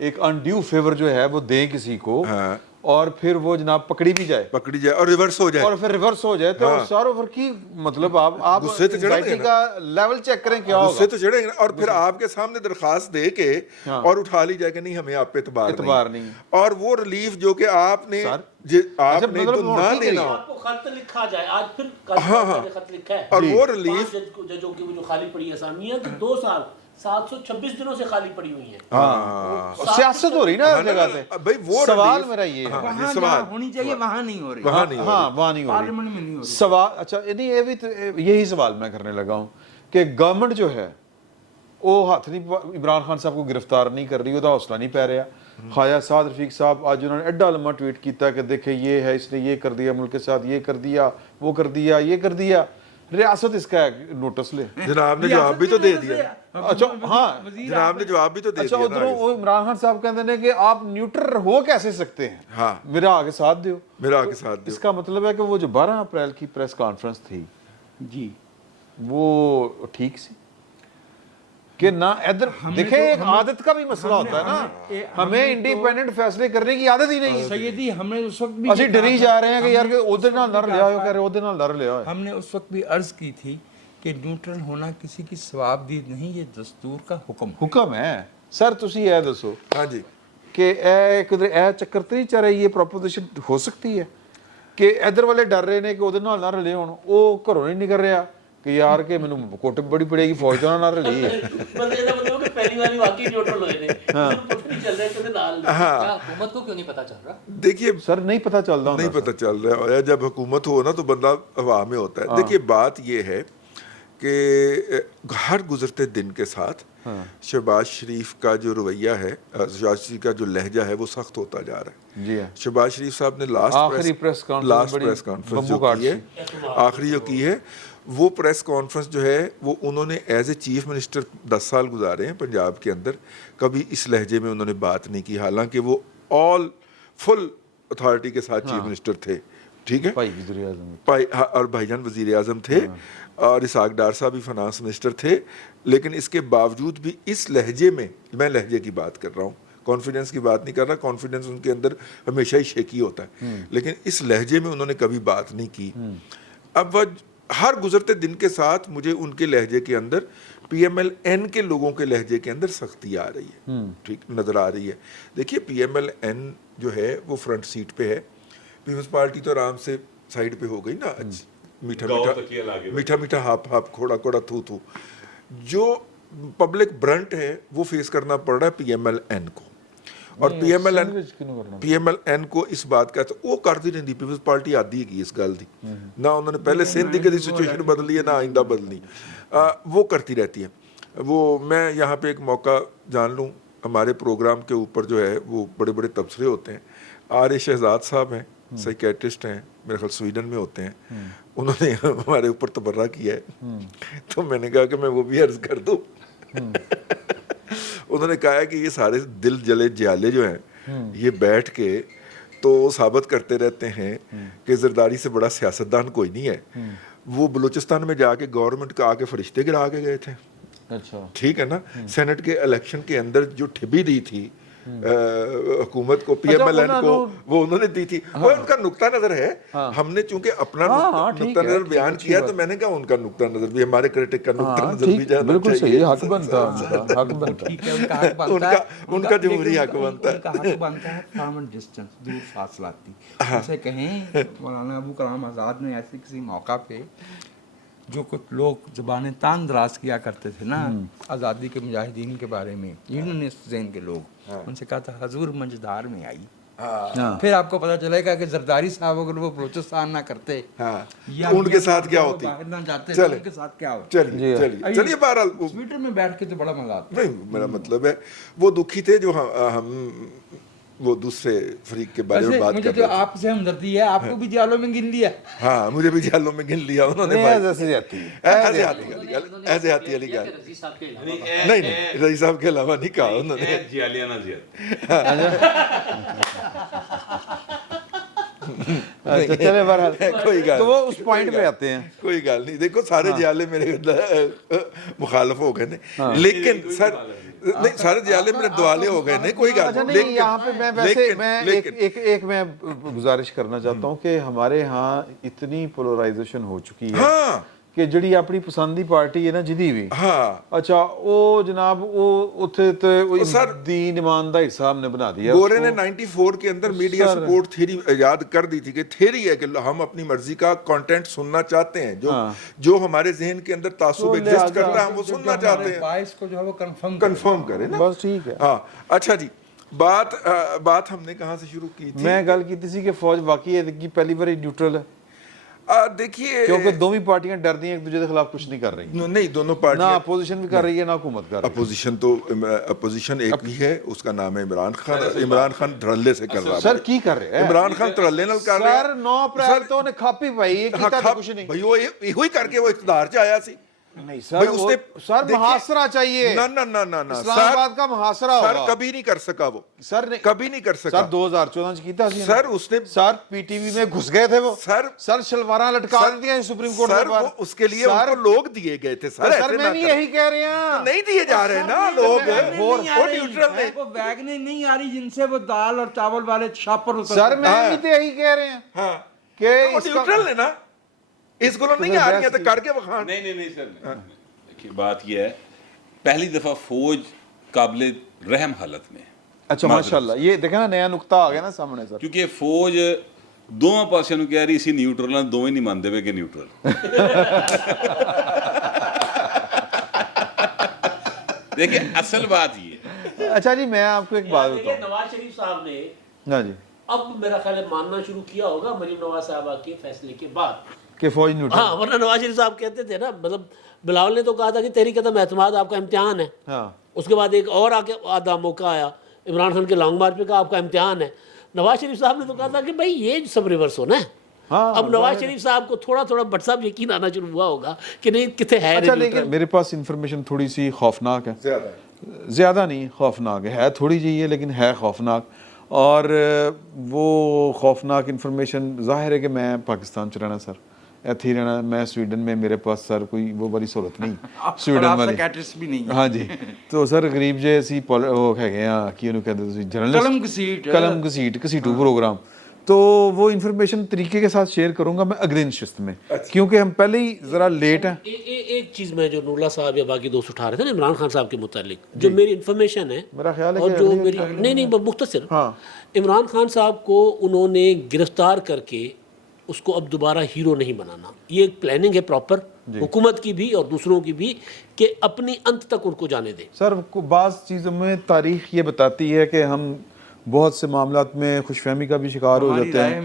एक अनड्यू फेवर जो है वो दें किसी को, हाँ, और फिर वो जनाब पकड़ी जाए और रिवर्स हो जाए, और फिर रिवर्स हो जाए, तो सारों पर की मतलब आप गुस्से तो चढ़ेंगे anxiety ना। का लेवल चेक करें क्या उससे होगा। तो चढ़ेंगे ना, और फिर आपके सामने दरखास्त दे के और उठा ली जाए कि नहीं हमें आप पे एतबार नहीं, और वो रिलीफ जो कि आपने आपने मतलब तो ना देना हो, आपको खत लिखा जाए, आज फिर खत लिखा है, और वो रिलीफ जजों की वो जो खाली पड़ी असामियां, तो 2 साल 726 दिनों से खाली पड़ी हुई हैं। सियासत हो रही ना हर जगह पे। भाई वो सवाल relief- मेरा ये है, वहाँ सवाल जहाँ होनी चाहिए वहाँ नहीं हो रही, वहाँ नहीं हो हाँ वहाँ नहीं हो रही पार्लियामेंट में नहीं हो रही। सवाल। अच्छा नहीं, ये भी तो यही सवाल मैं करने लगा हूँ कि गवर्नमेंट जो है ਉਹ ਹੱਥ ਨਹੀਂ ਇਮਰਾਨ ਖਾਨ ਸਾਹਿਬ को गिरफ्तार नहीं कर रही, ਉਹਦਾ ਹੌਸਲਾ नहीं ਪੈ ਰਿਹਾ। खाया साद रफीक साहब आज उन्होंने एड्डा लम्बा ट्वीट किया कि देखे ये है, इसने ये कर दिया, मुल्क के साथ ये कर दिया, वो कर दिया, ये कर दिया, रियासत इसका नोटिस ले। जनाब ने जवाब भी तो दे दिया। अच्छा हाँ, जनाब ने जवाब भी तो दे अच्छा दिया। उधरों वो इमरान खान साहब कहते हैं कि आप न्यूट्रल हो कैसे सकते हैं, हाँ मेरा आगे साथ दो, मेरा आगे साथ दो। इसका मतलब है कि वो जो 12 अप्रैल की प्रेस कॉन्फ्रेंस थी जी वो ठीक सी कि ना इधर देखें, एक आदत का भी मसला होता है ना, हमें इंडिपेंडेंट फैसले करने की आदत ही नहीं है। सैयदी हमने उस वक्त भी ਅਸੀਂ ਡਰੀ ਜਾ ਰਹੇ ਹਾਂ ਕਿ ਯਾਰ ਕਿ ਉਹਦੇ ਨਾਲ ਲੜ ਲਿਆ ਹੋਇਆ, ਕਹ ਰਹੇ ਉਹਦੇ ਨਾਲ ਲੜ ਲਿਆ ਹੋਇਆ। हमने उस वक्त भी अर्ज की थी कि न्यूट्रल होना किसी की सवाबदीद नहीं, ये दस्तूर का हुक्म है। ਹੁਕਮ ਹੈ ਸਰ। ਤੁਸੀਂ ਇਹ ਦੱਸੋ हाँ जी ਕਿ ਇਹ ਕਿਧਰ ਇਹ ਚੱਕਰ ਤੇ ਨਹੀਂ ਚੱਲ ਰਹੀ, ਇਹ ਪ੍ਰੋਪੋਜੀਸ਼ਨ ਹੋ ਸਕਦੀ ਹੈ ਕਿ ਇਧਰ ਵਾਲੇ ਡਰ ਰਹੇ ਨੇ ਕਿ ਉਹਦੇ ਨਾਲ ਨਾ ਰਲੇ ਹੋਣ, ਉਹ ਘਰੋਂ ਨਹੀਂ ਨਿਕਲ ਰਿਹਾ ਕਿ ਯਾਰ ਕਿ ਮੈਨੂੰ ਕੋਟ ਬੜੀ ਪੜੇਗੀ, ਫੌਜ ਤੋਂ ਨਾ ਰਲੀ ਹੈ। ਬੰਦੇ ਦਾ ਮਤਲਬ ਕਿ ਪਹਿਲੀ ਵਾਰੀ ਵਾਕਈ ਨਿਊਟਰਲ ਹੋਏ ਨੇ, ਪਤਾ ਨਹੀਂ ਚੱਲ ਰਿਹਾ ਕਿਹਦੇ ਨਾਲ ਨੇ। क्या हुकूमत को क्यों नहीं पता चल रहा? देखिए सर नहीं पता चलता नहीं पता चल रहा है, और जब हुकूमत हो ना तो बंदा हवा में होता है। देखिए बात ये है कि हर गुजरते दिन के साथ शहबाज शरीफ का जो रवैया है, शहबाज शरीफ का जो लहजा है वो सख्त होता जा रहा है। जी हाँ। शहबाज शरीफ साहब ने आखिरी प्रेस कॉन्फ्रेंस लास्ट बड़ी प्रेस कॉन्फ्रेंस जो बम्बू काट की है, आखिरी जो की है, वो प्रेस कॉन्फ्रेंस जो है वो उन्होंने एज ए चीफ मिनिस्टर 10 साल गुजारे हैं पंजाब के अंदर, कभी इस लहजे में उन्होंने बात नहीं की, हालांकि वो ऑल फुल अथॉरिटी के साथ चीफ मिनिस्टर थे। ठीक है भाई वज़ीर आज़म और भाईजान वज़ीर आज़म थे, और इसाक डार साहब भी फाइनेंस मिनिस्टर थे, लेकिन इसके बावजूद भी इस लहजे में, मैं लहजे की बात कर रहा हूँ, कॉन्फिडेंस की बात नहीं कर रहा, कॉन्फिडेंस उनके अंदर हमेशा ही शेकी होता है, लेकिन इस लहजे में उन्होंने कभी बात नहीं की। अब वह हर गुजरते दिन के साथ मुझे उनके लहजे के अंदर PMLN के लोगों के लहजे के अंदर सख्ती आ रही है, ठीक नज़र आ रही है। देखिए PMLN जो है वो फ्रंट सीट पे है, पीपल्स पार्टी तो आराम से साइड पे हो गई ना, मीठा मीठा मीठा हाप हाप खोड़ा खोड़ा थू थू। जो पब्लिक ब्रंट है वो फेस करना पड़ रहा है PMLN को, और PMLN को इस बात का वो करती नहीं, पीपल्स पार्टी आदि है इस गल दी ना, उन्होंने पहले सिंध की सिचुएशन बदली है ना आइंदा बदलनी, वो करती रहती है। वो मैं यहाँ पे एक मौका जान लूँ, हमारे प्रोग्राम के ऊपर जो है वो बड़े बड़े तबसरे होते हैं। आर शहजाद साहब हैं, साइकेट्रिस्ट हैं, मेरे ख्याल स्वीडन में होते हैं, उन्होंने हमारे ऊपर तबर्रा किया है, तो मैंने कहा कि मैं वो भी अर्ज कर दूँ। उन्होंने कहा है कि ये सारे दिल जले जियाले जो हैं ये बैठ के तो साबित करते रहते हैं कि जरदारी से बड़ा सियासतदान कोई नहीं है। वो बलूचिस्तान में जाके गवर्नमेंट का आके फरिश्ते गिरा के गए थे, अच्छा ठीक है ना, सेनेट के इलेक्शन के अंदर जो ठिबी दी थी हुकूमत को, PMLN को, वो उन्होंने दी थी। वो उनका नुक्ता नजर है, हमने चूंकि अपना नुक्ता नजर बयान किया तो मैंने कहा उनका नुक्ता नजर भी, हमारे क्रिटिक का नुक्ता नजर भी जाना बिल्कुल चाहिए। सही, हक बनता है, हक बनता है। ठीक है, उनका हक बनता है, उनका जमहूरी हक बनता है, उनका हक बनता है फार्म एंड डिस्टेंस, दूर फासलाती। उनसे कहें मौलाना अबू कलाम आज़ाद ने ऐसे किसी मौका पे, जो कुछ लोग ज़बान तान दराज किया करते थे ना आज़ादी के मुजाहिदीन के बारे में, यूनियनिस्ट ज़हन के लोग, उनसे कहा था हजूर मंजदार में आई। फिर आपको पता चलेगा कि जरदारी साहब अगर वो बलूचिस्तान ना करते या तो उनके साथ क्या होती, बाहर ना जाते तो उनके साथ क्या होता। चलिए चलिए चलिए, बहरहाल ट्विटर में बैठ के तो बड़ा मजा आता नहीं, मेरा मतलब है वो दुखी थे जो हम वो दूसरे फरीक के बारे में बात मुझे कर तो रहे थे। आपसे हमदर्दी है, आपको भी जालों में गिन लिया। हाँ मुझे भी जालों में गिन लिया उन्होंने नहीं, भाई। ऐसे जाती है, ऐसे हाथी वाली गल रज़ी साहब के अलावा नहीं नहीं, रईस साहब के अलावा नहीं कहा उन्होंने। जियालियाना जिया अच्छा चले बहरहाल कोई गल तो वो उस पॉइंट पे आते हैं। कोई गल नहीं, देखो सारे जियाले मेरे मुखालफ हो गए ने, लेकिन सर नहीं सारे जियाले मेरे दुआले हो गए ने, कोई गल अच्छा नहीं, यहाँ पे मैं वैसे मैं एक मैं गुजारिश करना चाहता हूँ कि हमारे यहाँ इतनी पोलराइजेशन हो चुकी है हाँ कि जड़ी अपनी पसंद दी पार्टी है ना जिदी भी, हाँ अच्छा वो जनाब वो उथे तो सर, दीन ईमान का हिसाब ने बना दिया गोरे ने 94 के अंदर मीडिया सपोर्ट थ्योरी इजाद कर दी थी कि थ्योरी है कि हम अपनी मर्जी का कंटेंट सुनना चाहते हैं, जो हमारे जहन के अंदर तासुब एग्जिस्ट करता है हम वो सुनना चाहते हैं, बाइस को जो है वो कंफर्म करें ना, बस ठीक है। हाँ अच्छा जी, बात हमने कहाँ से शुरू की थी? मैं गल की थी कि फौज वाकई है कि पहली बार न्यूट्रल है। देखिए क्योंकि दोनों पार्टियां डर दी हैं एक दूसरे के खिलाफ कुछ नहीं कर रही, नहीं, दोनों ना पार्टियां अपोजिशन भी कर रही है ना हुकूमत कर रही अपोजिशन तो अपोजिशन एक ही है, उसका नाम है इमरान खान। इमरान खान धड़ल्ले से कर रहा है। सर की कर रहे हैं इमरान खान धड़ल्ले नाल कर रहा सर 9 अप्रैल तो ਉਹਨੇ ਖਾਪੀ ਪਾਈ ਇਹ ਕੀਤਾ ਤਾਂ ਕੁਝ ਨਹੀਂ भाई वो ਇਹੋ ਹੀ ਕਰਕੇ वो इक़्तिदार च आया सी। नहीं भाई सर उसने सर देखिए- मुहासरा चाहिए ना ना ना ना ना इस्लामाबाद का मुहासरा सर होगा कभी नहीं कर सका वो, सर ने कभी नहीं कर सका सर 2014 ਚ ਕੀਤਾ ਸੀ सर उसने सर पीटीवी में घुस गए थे वो सर शलवारा लटका दिया सुप्रीम कोर्ट सर के वो बाहर उसके लिए सर उनको लोग दिए गए थे सर, सर ऐसे मैं ना भी करो। यही कह रहे हैं नहीं दिए जा रहे ना लोग, वो न्यूट्रल ने। वो वैगनें नहीं आ रही जिनसे वो दाल और चावल वाले छापर उतर सर मैं भी तो यही कह रहे हैं हाँ कि वो न्यूट्रल है ना, इस को नहीं आ रही है तो करके बखान। नहीं सर देखिए बात यह है, पहली दफ़ा फौज काबिल रहम हालत में है। अच्छा माशाल्लाह ये देखे ना नया नुक्ता आ गया ना सामने सर क्योंकि फौज ਦੋਵਾਂ ਪਾਸਿਆਂ ਨੂੰ ਕਹਿ ਰਹੀ ਸੀ ਨਿਊਟਰਲ ਨਾਲ, ਦੋਵੇਂ ਨਹੀਂ ਮੰਨਦੇ ਵੇ ਕਿ ਨਿਊਟਰਲ। देखिए असल बात ये है। अच्छा जी मैं आपको एक बात देखिए, बताऊं नवाज शरीफ साहब ने हाँ जी अब मेरा ख्याल है मानना शुरू किया होगा मरीम नवाज साहबा के फैसले के बाद। कि फौज न्यूट्रल हाँ, वरना नवाज शरीफ साहब कहते थे ना, मतलब बिलावल ने तो कहा था कि तहरीक अदम एतमाद आपका इम्तिहान है। हाँ उसके बाद एक और आके आधा मौका आया, इमरान खान के लॉन्ग मार्च पे कहा आपका इम्तिहान है। नवाज शरीफ साहब ने तो कहा था कि भाई ये सब रिवर्स होना है। हाँ, अब नवाज शरीफ साहब को थोड़ा थोड़ा बट साहब यकीन आना शुरू हुआ होगा कि नहीं कितने है अच्छा neutral। लेकिन मेरे पास इंफॉर्मेशन थोड़ी सी खौफनाक है, ज्यादा ज़्यादा नहीं खौफनाक है थोड़ी जी है लेकिन है खौफनाक, और वो खौफनाक इंफॉर्मेशन ज़ाहिर है कि मैं पाकिस्तान च रहना सर ਇੱਥੇ ਹੀ ਰਹਿਣਾ, मैं स्वीडन में मेरे पास सर कोई वो बड़ी सहूलत नहीं स्वीडन वाली ਸਾਈਕੈਟ੍ਰਿਸਟ ਵੀ ਨਹੀਂ ਹੈ। हाँ जी तो सर गरीब जे ਅਸੀਂ ਉਹ ਹੈਗੇ ਆ ਕੀ ਉਹਨੂੰ ਕਹਿੰਦੇ ਤੁਸੀਂ ਜਰਨਲਿਸਟ कलम घसीटू प्रोग्राम, तो वो इन्फॉर्मेशन तरीके के साथ शेयर करूंगा मैं अगली नशिस्त में, क्योंकि हम पहले ही ज़रा लेट हैं। एक चीज़ में जो नूरला साहब या बाकी दोस्त उठा रहे थे ना इमरान खान साहब के मुतालिक, जो मेरी इन्फॉर्मेशन है मेरा ख्याल है और कि जो अगली- मेरी नहीं मुख्तसर, हाँ। इमरान खान साहब को उन्होंने गिरफ्तार करके उसको अब दोबारा हीरो नहीं बनाना, ये एक प्लानिंग है प्रॉपर हुकूमत की भी और दूसरों की भी कि अपनी अंत तक उनको जाने दें। सर बाज़ चीज़ों में तारीख ये बताती है कि हम बहुत से मामलात में खुशफहमी का भी शिकार हो जाते हैं,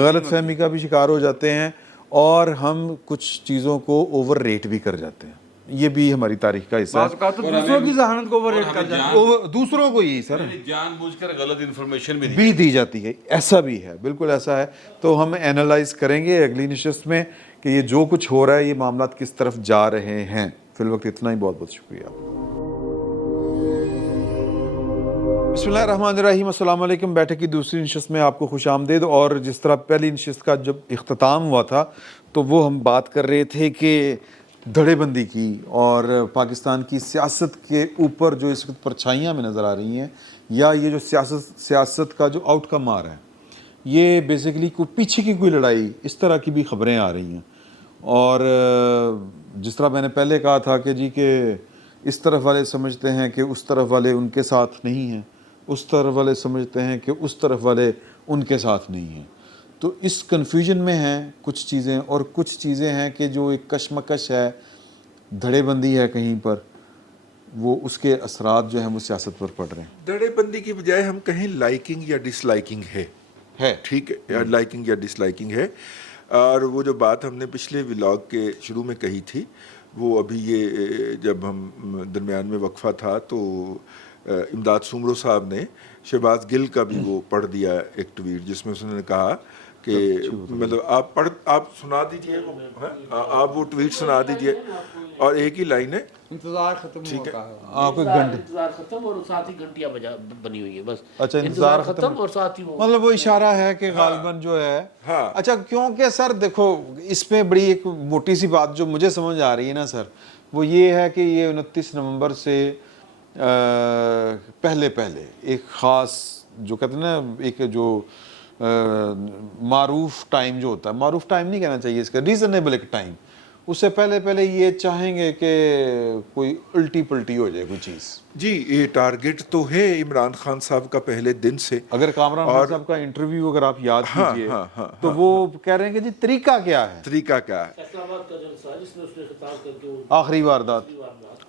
गलत फहमी का भी शिकार हो जाते हैं, और हम कुछ चीज़ों को ओवर रेट भी कर जाते हैं। ये भी हमारी तारीख का हिस्सा है, तो दूसरों की जहानत को ओवररेट कर जाते हैं। दूसरों को ही सर जानबूझकर गलत इन्फॉर्मेशन भी दी जाती है, ऐसा भी है, बिल्कुल ऐसा है। तो हम एनालाइज करेंगे अगली नशिस्त में कि ये जो कुछ हो रहा है ये मामला किस तरफ जा रहे हैं। फिल वक्त इतना ही, बहुत बहुत शुक्रिया। बिस्मिल्लाहिर्रहमानिर्रहीम, अस्सलाम वालेकुम। बैठक की दूसरी नशिस्त में आपको खुश आमदीद। और जिस तरह पहली नशिस्त का जब इख्तिताम हुआ था तो वो हम बात कर रहे थे कि धड़ेबंदी की और पाकिस्तान की सियासत के ऊपर जो इस वक्त परछाइयाँ में नज़र आ रही हैं, या ये जो सियासत का जो आउटकम आ रहा है, ये बेसिकली कोई पीछे की कोई लड़ाई, इस तरह की भी ख़बरें आ रही हैं। और जिस तरह मैंने पहले कहा था कि जी कि इस तरफ वाले समझते हैं कि उस तरफ वाले उनके साथ नहीं हैं, उस तरफ वाले समझते हैं कि उस तरफ वाले उनके साथ नहीं हैं, तो इस कन्फ्यूजन में हैं कुछ चीज़ें, और कुछ चीज़ें हैं कि जो एक कशमकश है, धड़ेबंदी है कहीं पर, वो उसके असरात जो हैं वो सियासत पर पड़ रहे हैं। धड़ेबंदी की बजाय हम कहें लाइकिंग या डिसलाइकिंग है ठीक है, या लाइकिंग या डिसलाइकिंग है। और वो जो बात हमने पिछले व्लॉग के शुरू में कही थी, वो अभी ये जब हम दरमियान में वक्फा था तो इमदाद सुमरो साहब ने शहबाज गिल का भी वो पढ़ दिया एक ट्वीट, जिसमें उसने कहा कि मतलब आप सुना दीजिए वो, आप वो ट्वीट सुना दीजिए, और एक ही लाइन है, इंतजार खत्म ठीक है। आपको एक घंटे इंतजार खत्म और साथ ही घंटियां बनी हुई है बस। अच्छा, इंतजार खत्म और साथ ही वो मतलब वो इशारा है कि गालिबन जो है हाँ। अच्छा, क्योंकि सर देखो इसमें बड़ी एक मोटी सी बात जो मुझे समझ आ रही है ना सर, वो ये है कि ये 29 नवंबर से पहले एक ख़ास जो कहते हैं ना, एक जो मारूफ टाइम जो होता है, मारूफ टाइम नहीं कहना चाहिए इसका, रीज़नेबल एक टाइम, उससे पहले ये चाहेंगे कि कोई उल्टी पल्टी हो जाए कोई चीज़। जी ये टारगेट तो है इमरान खान साहब का पहले दिन से। अगर कामरान खान साहब का इंटरव्यू अगर आप याद कीजिए तो वो कह रहे हैं कि जी तरीका क्या है, तरीका क्या है, फैसलाबाद का जलसा जिसमें उसने खिताब करके वो आखिरी वारदात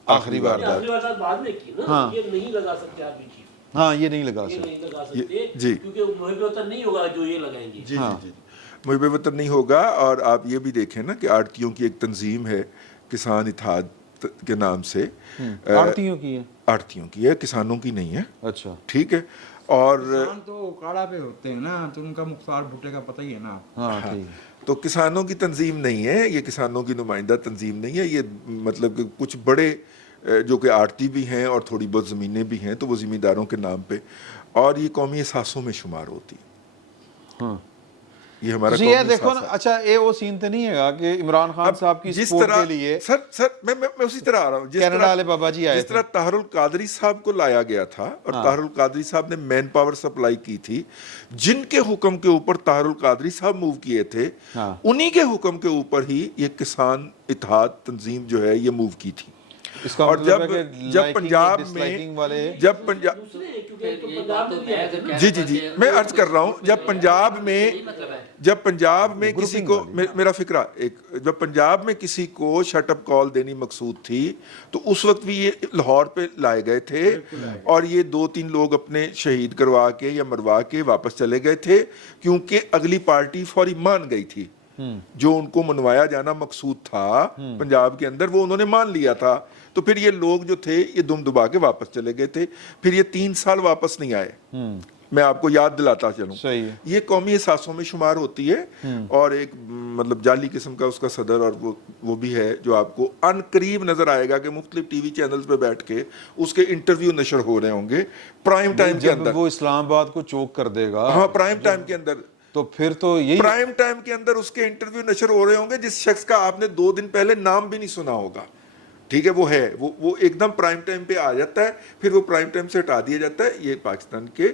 आखिरी वारदात बाद में की ना, ये नहीं लगा सकते आप ये चीज, हाँ ये नहीं लगा ये सकते। नहीं लगा सकते जी। क्योंकि मुहब्बत नहीं होगा जो ये लगाएंगे। जी जी जी। मुझे बेवतन नहीं होगा। और आप ये भी देखें ना कि आड़तियों की एक तंजीम है किसान इत्तेहाद के नाम से, आड़तियों की है, आड़तियों की है, किसानों की नहीं है, अच्छा ठीक है। और किसान तो उकाड़ा पे होते हैं ना, तो उनका मुख्तार भुट्टे का पता ही है ना। हाँ ठीक है। तो किसानों की तंजीम नहीं है ये, किसानों की नुमाइंदा तंजीम नहीं है ये, मतलब कि कुछ बड़े जो कि आड़ती भी हैं और थोड़ी बहुत ज़मीनें भी हैं, तो वो ज़मींदारों के नाम पे, और ये कौमी एहसासों में शुमार होती है। हाँ ये हमारा ਤੁਸੀਂ ਇਹ कौमी ਦੇਖੋ एहसास ना, है। अच्छा ये वो सीन तो नहीं है कि इमरान खान साहब की जिस सपोर्ट तरह के लिए सर मैं उसी तरह आ रहा हूँ, कनाडा वाले बाबा जी आए जिस तरह ताहरुल कादरी साहब को लाया गया था और ताहरुल कादरी साहब ने मैन पावर सप्लाई की थी, जिनके हुक्म के ऊपर ताहरुल कादरी साहब मूव किए थे, हाँ। उन्हीं के हुक्म के ऊपर ही ये किसान इत्तेहाद तंजीम जो है ये मूव की थी। इसका और मतलब है जब कि जब liking पंजाब और disliking में वाले जब पंजाब जी मैं अर्ज कर रहा हूँ, जब पंजाब में किसी को मेरा फिक्रा एक, जब पंजाब में किसी को शट अप कॉल देनी मकसूद थी, तो उस वक्त भी ये लाहौर पे लाए गए थे और ये 2-3 लोग अपने शहीद करवा के या मरवा के वापस चले गए थे, क्योंकि अगली पार्टी फौरी मान गई थी। जो उनको मनवाया जाना मकसूद था पंजाब के अंदर, वो उन्होंने मान लिया था। तो फिर ये लोग जो थे ये दुम दुबा के वापस चले गए थे, फिर ये 3 साल वापस नहीं आए। मैं आपको याद दिलाता चलूं, सही है। ये कौमी एहसासों में शुमार होती है। और एक मतलब जाली किस्म का उसका सदर, और वो भी है जो आपको अनकरीब नजर आएगा कि मुख्तलिफ टीवी चैनल्स पे बैठ के उसके इंटरव्यू नशर हो रहे होंगे प्राइम टाइम के जब अंदर। वो इस्लामाबाद को चोक कर देगा, हाँ, प्राइम टाइम के अंदर, तो फिर तो यही प्राइम टाइम के अंदर उसके इंटरव्यू नशर हो रहे होंगे जिस शख्स का आपने 2 दिन पहले नाम भी नहीं सुना होगा, ठीक है। वो एकदम प्राइम टाइम पे आ जाता है, फिर वो प्राइम टाइम से हटा दिया जाता है। ये पाकिस्तान के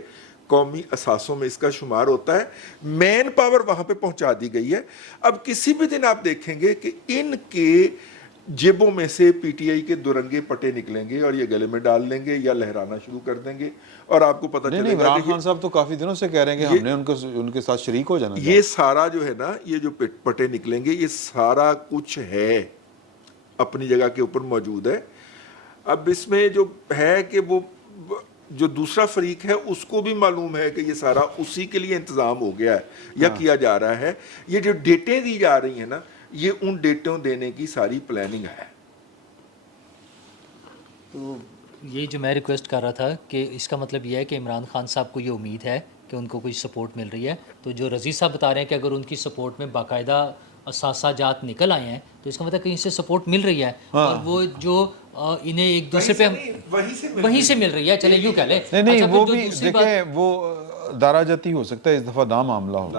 कौमी असासों में इसका शुमार होता है। मैन पावर वहां पे पहुंचा दी गई है। अब किसी भी दिन आप देखेंगे कि इनके जेबों में से पीटीआई के दुरंगे पटे निकलेंगे और ये गले में डाल लेंगे या लहराना शुरू कर देंगे, और आपको पता नहीं चलेगा इमरान कि खान साहब तो काफी दिनों से कह रहे हैं कि हमने उनके साथ शरीक हो जाना। ये सारा जो है ना, ये जो पटे निकलेंगे, ये सारा कुछ है अपनी जगह के ऊपर मौजूद है। अब इसमें जो है कि वो जो दूसरा फरीक है उसको भी मालूम है कि ये सारा उसी के लिए इंतजाम हो गया है या किया जा रहा है। ये जो डेटें दी जा रही हैं ना, ये उन डेटों देने की सारी प्लानिंग है। तो ये जो मैं रिक्वेस्ट कर रहा था कि इसका मतलब ये है कि इमरान खान साहब को ये उम्मीद है कि उनको कोई सपोर्ट मिल रही है। तो जो रज़ीज़ साहब बता रहे हैं कि अगर उनकी सपोर्ट में बाकायदा असासाजात निकल आए हैं, तो इसका मतलब कहीं से सपोर्ट मिल रही है। और वो जो इन्हें एक दूसरे पे वहीं से मिल रही है, चले यूँ कह लें। नहीं अच्छा, वो फिर जो भी दूसरी देखें, वो दाराजती हो सकता है, इस दफ़ा दाम मामला हो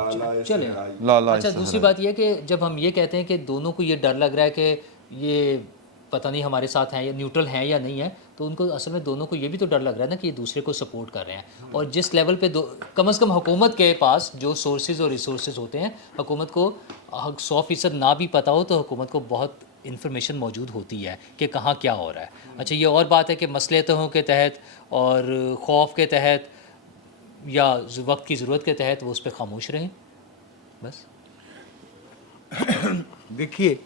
चले। लाला। अच्छा, दूसरी बात यह कि जब हम ये कहते हैं कि दोनों को ये डर लग रहा है कि ये पता नहीं हमारे साथ हैं या न्यूट्रल हैं या नहीं है, तो उनको असल में दोनों को ये भी तो डर लग रहा है ना कि ये दूसरे को सपोर्ट कर रहे हैं। और जिस लेवल पे कम से कम हुकूमत के पास जो सोर्सेज और रिसोर्सेज होते हैं, हुकूमत को 100% ना भी पता हो तो हुकूमत को बहुत इन्फॉर्मेशन मौजूद होती है कि कहाँ क्या हो रहा है। अच्छा, ये और बात है कि मसलहतों के तहत और खौफ के तहत या वक्त की ज़रूरत के तहत वो उस पर खामोश रहें बस। देखिए,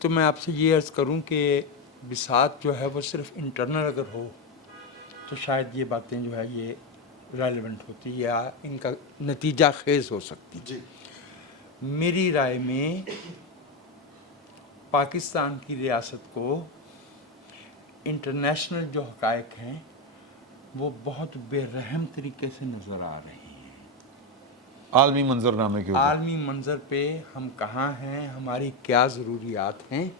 तो मैं आपसे ये अर्ज़ करूं कि बिसात जो है वो सिर्फ इंटरनल अगर हो तो शायद ये बातें जो है ये रेलेवेंट होती या इनका नतीजा खेज हो सकती। मेरी राय में पाकिस्तान की रियासत को इंटरनेशनल जो हक़ाइक़ हैं वो बहुत बेरहम तरीके से नज़र आ रहे हैं। आलमी मंजरनामे के ऊपर, आलमी मंजर पे हम कहाँ हैं, हमारी क्या ज़रूरियात हैं।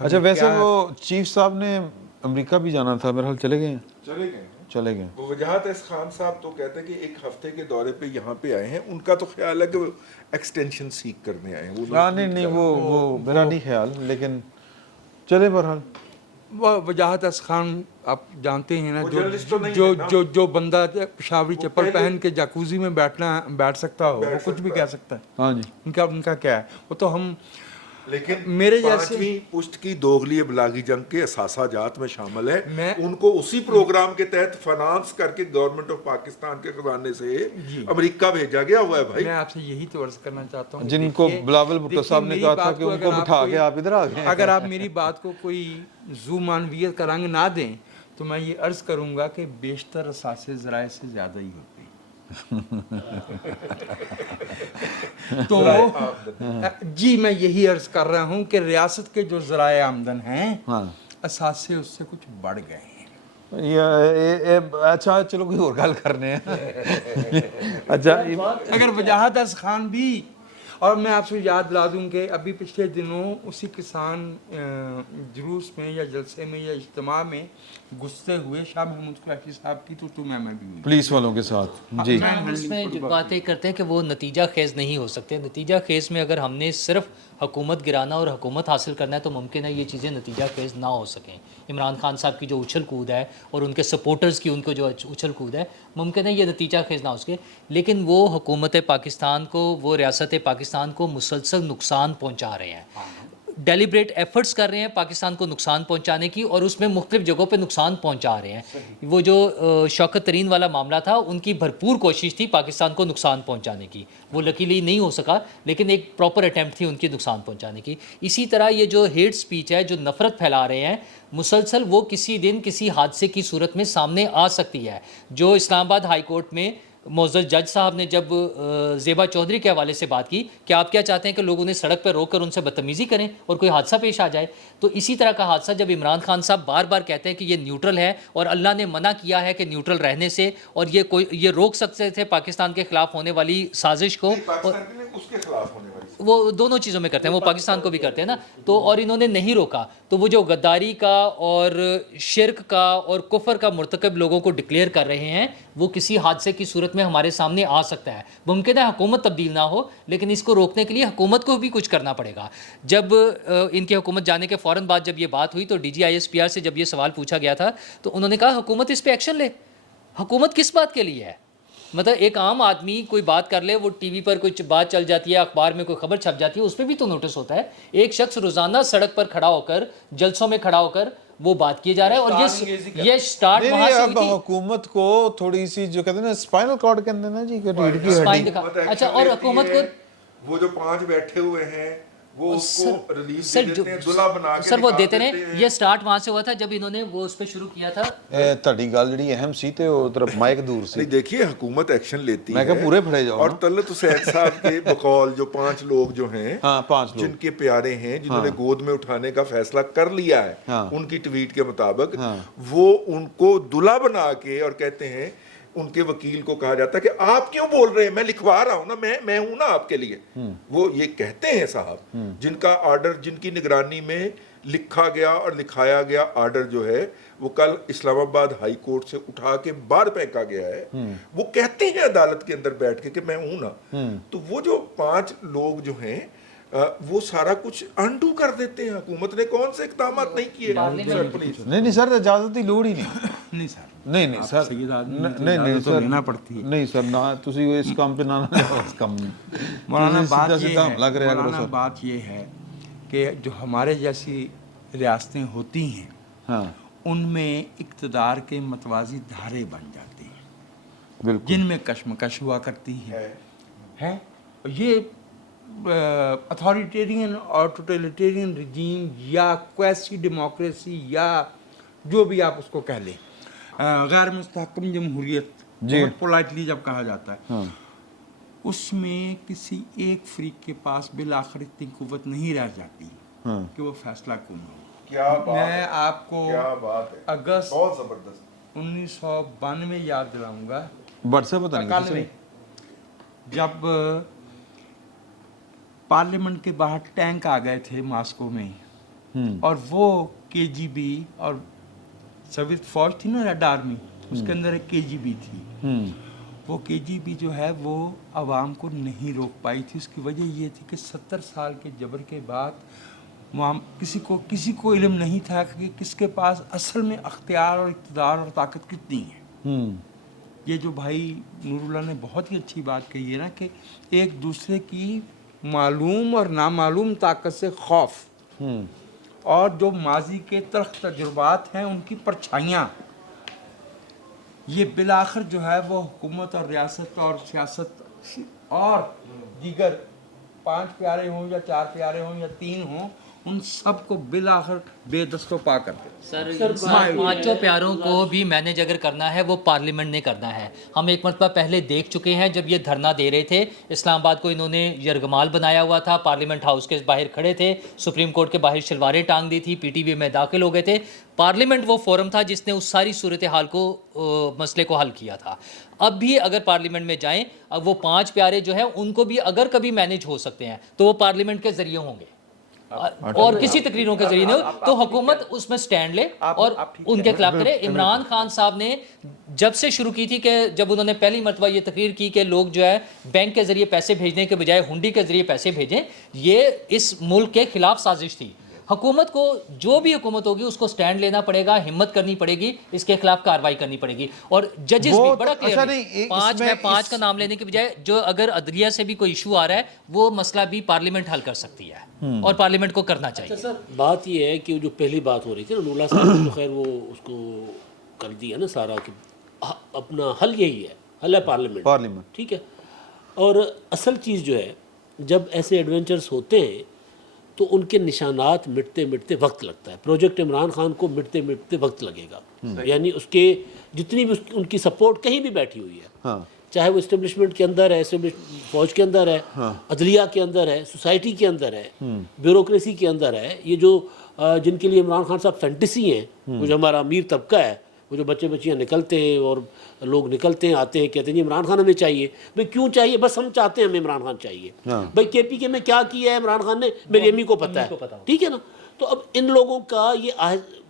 अच्छा, वैसे वो चीफ साहब ने अमेरिका भी जाना था, मेरे ख्याल चले गए हैं। चले गए। वो वजाहत खान साहब तो कहते हैं कि 1 हफ्ते के दौरे पे यहाँ पे आए हैं। उनका तो ख्याल है कि वो एक्सटेंशन सीख करने आए हैं। वो नहीं वो मेरा नहीं ख्याल, लेकिन चले बहरहाल। वजाहत खान आप जानते हैं ना, वो जर्नलिस्ट तो नहीं जो है ना। जो जो बंदा पेशावरी चप्पल पहन के जाकूजी में बैठ सकता हो, वो कुछ भी कह सकता है। हाँ जी, उनका क्या है, वो तो हम लेकिन मेरे जैसे 5वीं पुश्त की दोगली इबलागी जंग के असासाजात में शामिल है। मैं उनको उसी प्रोग्राम के तहत फाइनेंस करके गवर्नमेंट ऑफ पाकिस्तान के खजाने से अमेरिका भेजा गया हुआ है। भाई, मैं आपसे यही तो अर्ज करना चाहता हूँ, जिनको बिलावल भुट्टो साहब ने कहा था कि उनको बिठा के आप इधर आ गए। अगर आप मेरी बात को कोई जू मानवियत का रंग ना दें तो मैं ये अर्ज करूँगा कि बेशतर असासे ज़राए से ज़्यादा ही होते हैं। तो जी मैं यही अर्ज कर रहा हूँ कि रियासत के जो ज़राए आमदन हैं हाँ असासे उससे कुछ बढ़ गए हैं। अच्छा चलो कोई और गल करने हैं अच्छा अगर वजाहत अरस खान भी, और मैं आपसे याद दिला दूं कि अभी पिछले दिनों उसी किसान जुलूस में या जलसे में या इज्तिमा में गुस्से हुए शाह महमूद कुरैशी साहब की तो मैं भी हुई। पुलिस वालों के साथ जी हम इसमें जो बातें करते हैं कि वो नतीजा खेज नहीं हो सकते। नतीजा खेज में अगर हमने सिर्फ हुकूमत गिराना और हुकूमत हासिल करना है तो मुमकिन है ये चीज़ें नतीजा खेज ना हो सकें। इमरान खान साहब की जो उछल कूद है और उनके सपोर्टर्स की उनको जो उछल कूद है, मुमकिन है ये नतीजा खेज ना हो सके, लेकिन वो हुकूमत पाकिस्तान को, वो रियासत पाकिस्तान को मुसलसल नुकसान पहुँचा रहे हैं, डेलिब्रेट एफर्ट्स कर रहे हैं पाकिस्तान को नुकसान पहुंचाने की, और उसमें मुख्तलिफ जगहों पे नुकसान पहुंचा रहे हैं। वो जो शौकत तरीन वाला मामला था, उनकी भरपूर कोशिश थी पाकिस्तान को नुकसान पहुंचाने की, वो लकीली नहीं हो सका, लेकिन एक प्रॉपर अटैम्प्ट थी उनकी नुकसान पहुंचाने की। इसी तरह ये जो हेट स्पीच है, जो नफ़रत फैला रहे हैं मुसलसल, वो किसी दिन किसी हादसे की सूरत में सामने आ सकती है। जो इस्लामाबाद हाई कोर्ट में मोअज़्ज़ज़ जज साहब ने जब ज़ेबा चौधरी के हवाले से बात की कि आप क्या चाहते हैं कि लोग उन्हें सड़क पर रोक कर उनसे बदतमीज़ी करें और कोई हादसा पेश आ जाए, तो इसी तरह का हादसा जब इमरान खान साहब बार बार कहते हैं कि ये न्यूट्रल है और अल्लाह ने मना किया है कि न्यूट्रल रहने से, और ये रोक सकते थे पाकिस्तान के खिलाफ होने वाली साजिश को, और उसके खिलाफ होने वाली वो दोनों चीज़ों में करते हैं, वो पाकिस्तान को भी करते हैं ना, तो और इन्होंने नहीं रोका, तो वो जो गद्दारी का और शिरक का और कुफर का मुर्तकब लोगों को डिक्लेयर कर रहे हैं, वो किसी हादसे की सूरत में हमारे सामने आ सकता है। मुमकिन है हुकूमत तब्दील ना हो, लेकिन इसको रोकने के लिए हुकूमत को भी कुछ करना पड़ेगा। जब इनकी हुकूमत जाने के फ़ौरन बाद जब ये बात हुई तो DGISPR से जब ये सवाल पूछा गया था तो उन्होंने कहा हुकूमत इस पर एक्शन ले। हुकूमत किस बात के लिए है? मतलब एक आम आदमी कोई बात कर ले, वो टीवी पर कोई बात चल जाती है, अखबार में कोई खबर छप जाती है, उस पर भी तो नोटिस होता है। एक शख्स रोज़ाना सड़क पर खड़ा होकर, जलसों में खड़ा होकर वो बात किए जा रहा है, और ये स्टार्ट वहाँ से हुई थी। हुकूमत को थोड़ी सी जो कहते हैं ना स्पाइनल कॉर्ड कहते हैं ना जी, रीढ़ की स्पाइन हड्डी। दिखा, अच्छा, और हुकूमत को वो जो 5 बैठे हुए हैं वो उसको रिलीफ सर दे देते हैं, दुल्हा बना के सर वो निकाल देते देते रहे। हैं। ये स्टार्ट वहाँ से हुआ था जब इन्होंने वो उस पर शुरू किया था। ਤੁਹਾਡੀ ਗੱਲ ਜਿਹੜੀ ਅਹਿਮ ਸੀ ਤੇ ਉਹ ਤਰਫ ਮਾਈਕ ਦੂਰ ਸੀ। नहीं देखिए हुकूमत एक्शन लेती मैं है, कहा पूरे फड़े जाओ और ना। तलत हुसैन साहब के बकौल जो 5 लोग जो हैं, हाँ 5 लोग जिनके प्यारे हैं, जिन्होंने गोद में उठाने का फैसला कर लिया है, हाँ। उनकी ट्वीट के मुताबिक हाँ। वो उनको दुल्हा बना के, और कहते हैं उनके वकील को कहा जाता है कि आप क्यों बोल रहे हैं, मैं लिखवा रहा हूं ना, मैं हूं ना आपके लिए। वो ये कहते हैं साहब, जिनका आर्डर, जिनकी निगरानी में लिखा गया और लिखाया गया आर्डर जो है वो कल इस्लामाबाद हाई कोर्ट से उठा के बाहर फेंका गया है, वो कहते हैं अदालत के अंदर बैठ के कि मैं हूं ना। तो वो जो 5 लोग जो हैं वो सारा कुछ अनडू कर देते हैं। हुकूमत ने कौन से इकदाम नहीं किए? नहीं सर इजाजत की लोड़ ही नहीं। नहीं सर, नहीं सर सईद आदमी को तो नहीं इजाज़त तो लेना पड़ती है। नहीं सर ना ਤੁਸੀਂ ਇਸ ਕੰਮ पे ना इस काम में मौलाना बात ये सीधा हमला है, करेगा करो मौलाना सर। बात ये है कि जो हमारे जैसी रियासतें होती हैं हाँ उनमें इक़्तिदार के मतवाज़ी धारे बन जाती हैं, बिल्कुल जिनमें कशमकश हुआ करती है। ये अथॉरिटेरियन और टोटलिटेरियन रिजीम या क्वैसी डेमोक्रेसी या जो भी आप उसको कह लें, गैर मुस्तहकम जमहूरियत बहुत पोलाइटली जब कहा जाता है, हाँ उसमें किसी एक फ्रीक के पास बिल आखिर इतनी कुव्वत नहीं रह जाती हाँ कि वो फैसला कौन हो। क्या बात मैं है, आपको क्या बात है, अगस्त बहुत जबरदस्त 1992 याद दिलाऊंगा, व्हाट्सएप पता नहीं 91 जब पार्लियामेंट के बाहर टैंक आ गए थे मॉस्को में, और वो KGB और सोवियत फौज थी ना, रेड आर्मी, उसके अंदर एक KGB थी। वो KGB जो है वो आवाम को नहीं रोक पाई थी। उसकी वजह ये थी कि 70 साल के जबर के बाद वहाँ किसी को इल्म नहीं था कि किसके पास असल में अख्तियार और इक़्तिदार और ताकत कितनी है। ये जो भाई नूरुल्लाह ने बहुत ही अच्छी बात कही है ना कि एक दूसरे की मालूम और नामालूम ताकत से खौफ, और जो माजी के तल्ख तजुर्बात हैं उनकी परछाइयाँ, ये बिलाखिर जो है वो हुकूमत और रियासत और सियासत और दीगर 5 प्यारे हों या 4 प्यारे हों या 3 हों, उन सबको बिलाखिर बेदस्तो पा कर दे। सर पांचों प्यारों को भी मैनेज अगर करना है वो पार्लियामेंट ने करना है। हम एक मरतबा पहले देख चुके हैं जब ये धरना दे रहे थे, इस्लामाबाद को इन्होंने यरगमाल बनाया हुआ था, पार्लियामेंट हाउस के बाहर खड़े थे, सुप्रीम कोर्ट के बाहर शलवारें टांग दी थी, पीटीवी में दाखिल हो गए थे। पार्लियामेंट वो फोरम था जिसने उस सारी सूरत हाल को मसले को हल किया था। अब भी अगर पार्लियामेंट में जाएं, अब वो 5 प्यारे जो है उनको भी अगर कभी मैनेज हो सकते हैं तो वो पार्लियामेंट के जरिए होंगे और किसी तकरीरों के जरिए नहीं हो। तो हुकूमत उसमें स्टैंड ले और उनके खिलाफ करे। इमरान खान साहब ने जब से शुरू की थी कि जब उन्होंने पहली मरतबा ये तकरीर की कि लोग जो है बैंक के जरिए पैसे भेजने के बजाय हुंडी के जरिए पैसे भेजें, ये इस मुल्क के खिलाफ साजिश थी। हुकूमत को जो भी हुकूमत होगी उसको स्टैंड लेना पड़ेगा, हिम्मत करनी पड़ेगी, इसके खिलाफ कार्रवाई करनी पड़ेगी। और जजेस भी बड़ा क्लियर 5 का नाम लेने के बजाय जो अगर अदलिया से भी कोई इशू आ रहा है वो मसला भी पार्लियामेंट हल कर सकती है और पार्लियामेंट को करना चाहिए। सर बात ये है कि जो पहली बात हो रही थी ना, नूला साहब ने तो खैर वो उसको कर दिया ना सारा कि अपना हल यही है, हल है पार्लियामेंट, ठीक है। और असल चीज़ जो है जब ऐसे एडवेंचर्स होते हैं तो उनके निशानात मिटते मिटते वक्त लगता है। प्रोजेक्ट इमरान खान को मिटते मिटते वक्त लगेगा, यानी उसके जितनी भी उनकी सपोर्ट कहीं भी बैठी हुई है, हाँ। चाहे वो इस्टेब्लिशमेंट के अंदर है, फौज के अंदर है, हाँ। अदलिया के अंदर है, सोसाइटी के अंदर है, ब्यूरोक्रेसी के अंदर है, ये जो जिनके लिए इमरान खान साहब फैंटेसी हैं, वो जो हमारा अमीर तबका है, वो जो बच्चे बच्चियाँ निकलते हैं और लोग निकलते हैं आते हैं कहते हैं जी इमरान खान हमें चाहिए। भाई क्यों चाहिए? बस हम चाहते हैं हमें इमरान खान चाहिए। भाई केपीके में क्या किया है इमरान खान ने, मेरी अम्मी को पता है, ठीक है ना। तो अब इन लोगों का ये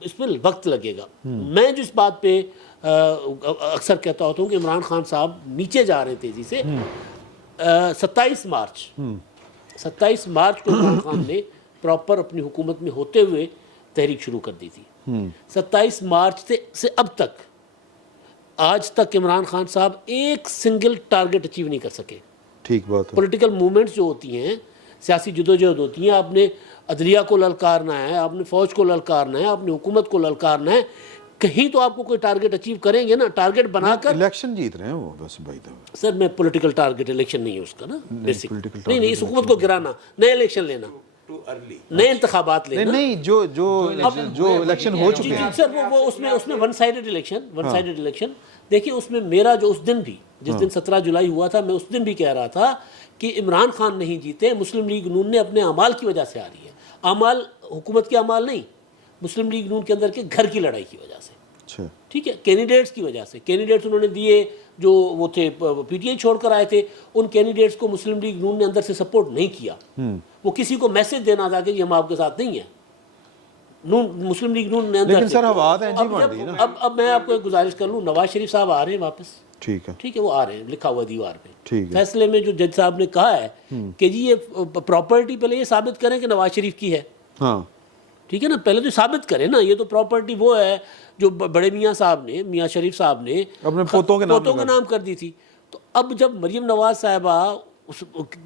इसमें वक्त लगेगा। मैं जिस बात पे अक्सर कहता होता हूँ कि इमरान खान साहब नीचे जा रहे हैं तेज़ी से। 27 मार्च को इमरान खान ने प्रॉपर अपनी हुकूमत में होते हुए तहरीक शुरू कर दी थी। 27 मार्च से अब तक आज तक इमरान खान साहब एक सिंगल टारगेट अचीव नहीं कर सके। ठीक बात है। पॉलिटिकल मूवमेंट्स जो होती हैं, सियासी जदोजहद होती हैं, आपने अदलिया को ललकारना है, आपने फौज को ललकारना है, आपने हुकूमत को ललकारना है, कहीं तो आपको कोई टारगेट अचीव करेंगे ना। टारगेट बनाकर इलेक्शन जीत रहे हैं वो बस भाई। सर मैं पॉलिटिकल टारगेट इलेक्शन नहीं है उसका ना, बेसिक नहीं इस हुकूमत को गिराना, नए इलेक्शन लेना, नए इंतखाबात लेना। नहीं जो इलेक्शन हो चुके हैं सर वो उसमें वन साइडेड इलेक्शन देखिए। उसमें मेरा जो उस दिन भी जिस दिन 17 जुलाई हुआ था, मैं उस दिन भी कह रहा था कि इमरान खान नहीं जीते, मुस्लिम लीग नून ने अपने अमाल की वजह से आ रही है। अमाल हुकूमत के अमाल नहीं, मुस्लिम लीग नून के अंदर के घर की लड़ाई की वजह से, ठीक है, कैंडिडेट्स की वजह से। कैंडिडेट्स उन्होंने दिए जो वो थे पीटीआई छोड़कर आए थे, उन कैंडिडेट्स को मुस्लिम लीग नून ने अंदर से सपोर्ट नहीं किया। वो किसी को मैसेज देना था कि हम आपके साथ नहीं हैं। मुस्लिम लीग नून ने अंदर लेकिन सर बात है जी बढ़ रही है ना। अब मैं आपको एक गुजारिश कर लूँ, नवाज शरीफ साहब आ रहे हैं वापस, ठीक है वो आ रहे हैं, लिखा हुआ दीवार पे। ठीक है। फैसले में जो जज साहब ने कहा है कि जी ये प्रॉपर्टी पहले ये साबित करें कि नवाज शरीफ की है, हाँ ठीक है ना, पहले तो साबित करें ना। ये तो प्रॉपर्टी वो है जो बड़े मियाँ साहब ने, मियाँ शरीफ साहब ने अपने पोतों के नाम कर दी थी। तो अब जब मरियम नवाज साहिबा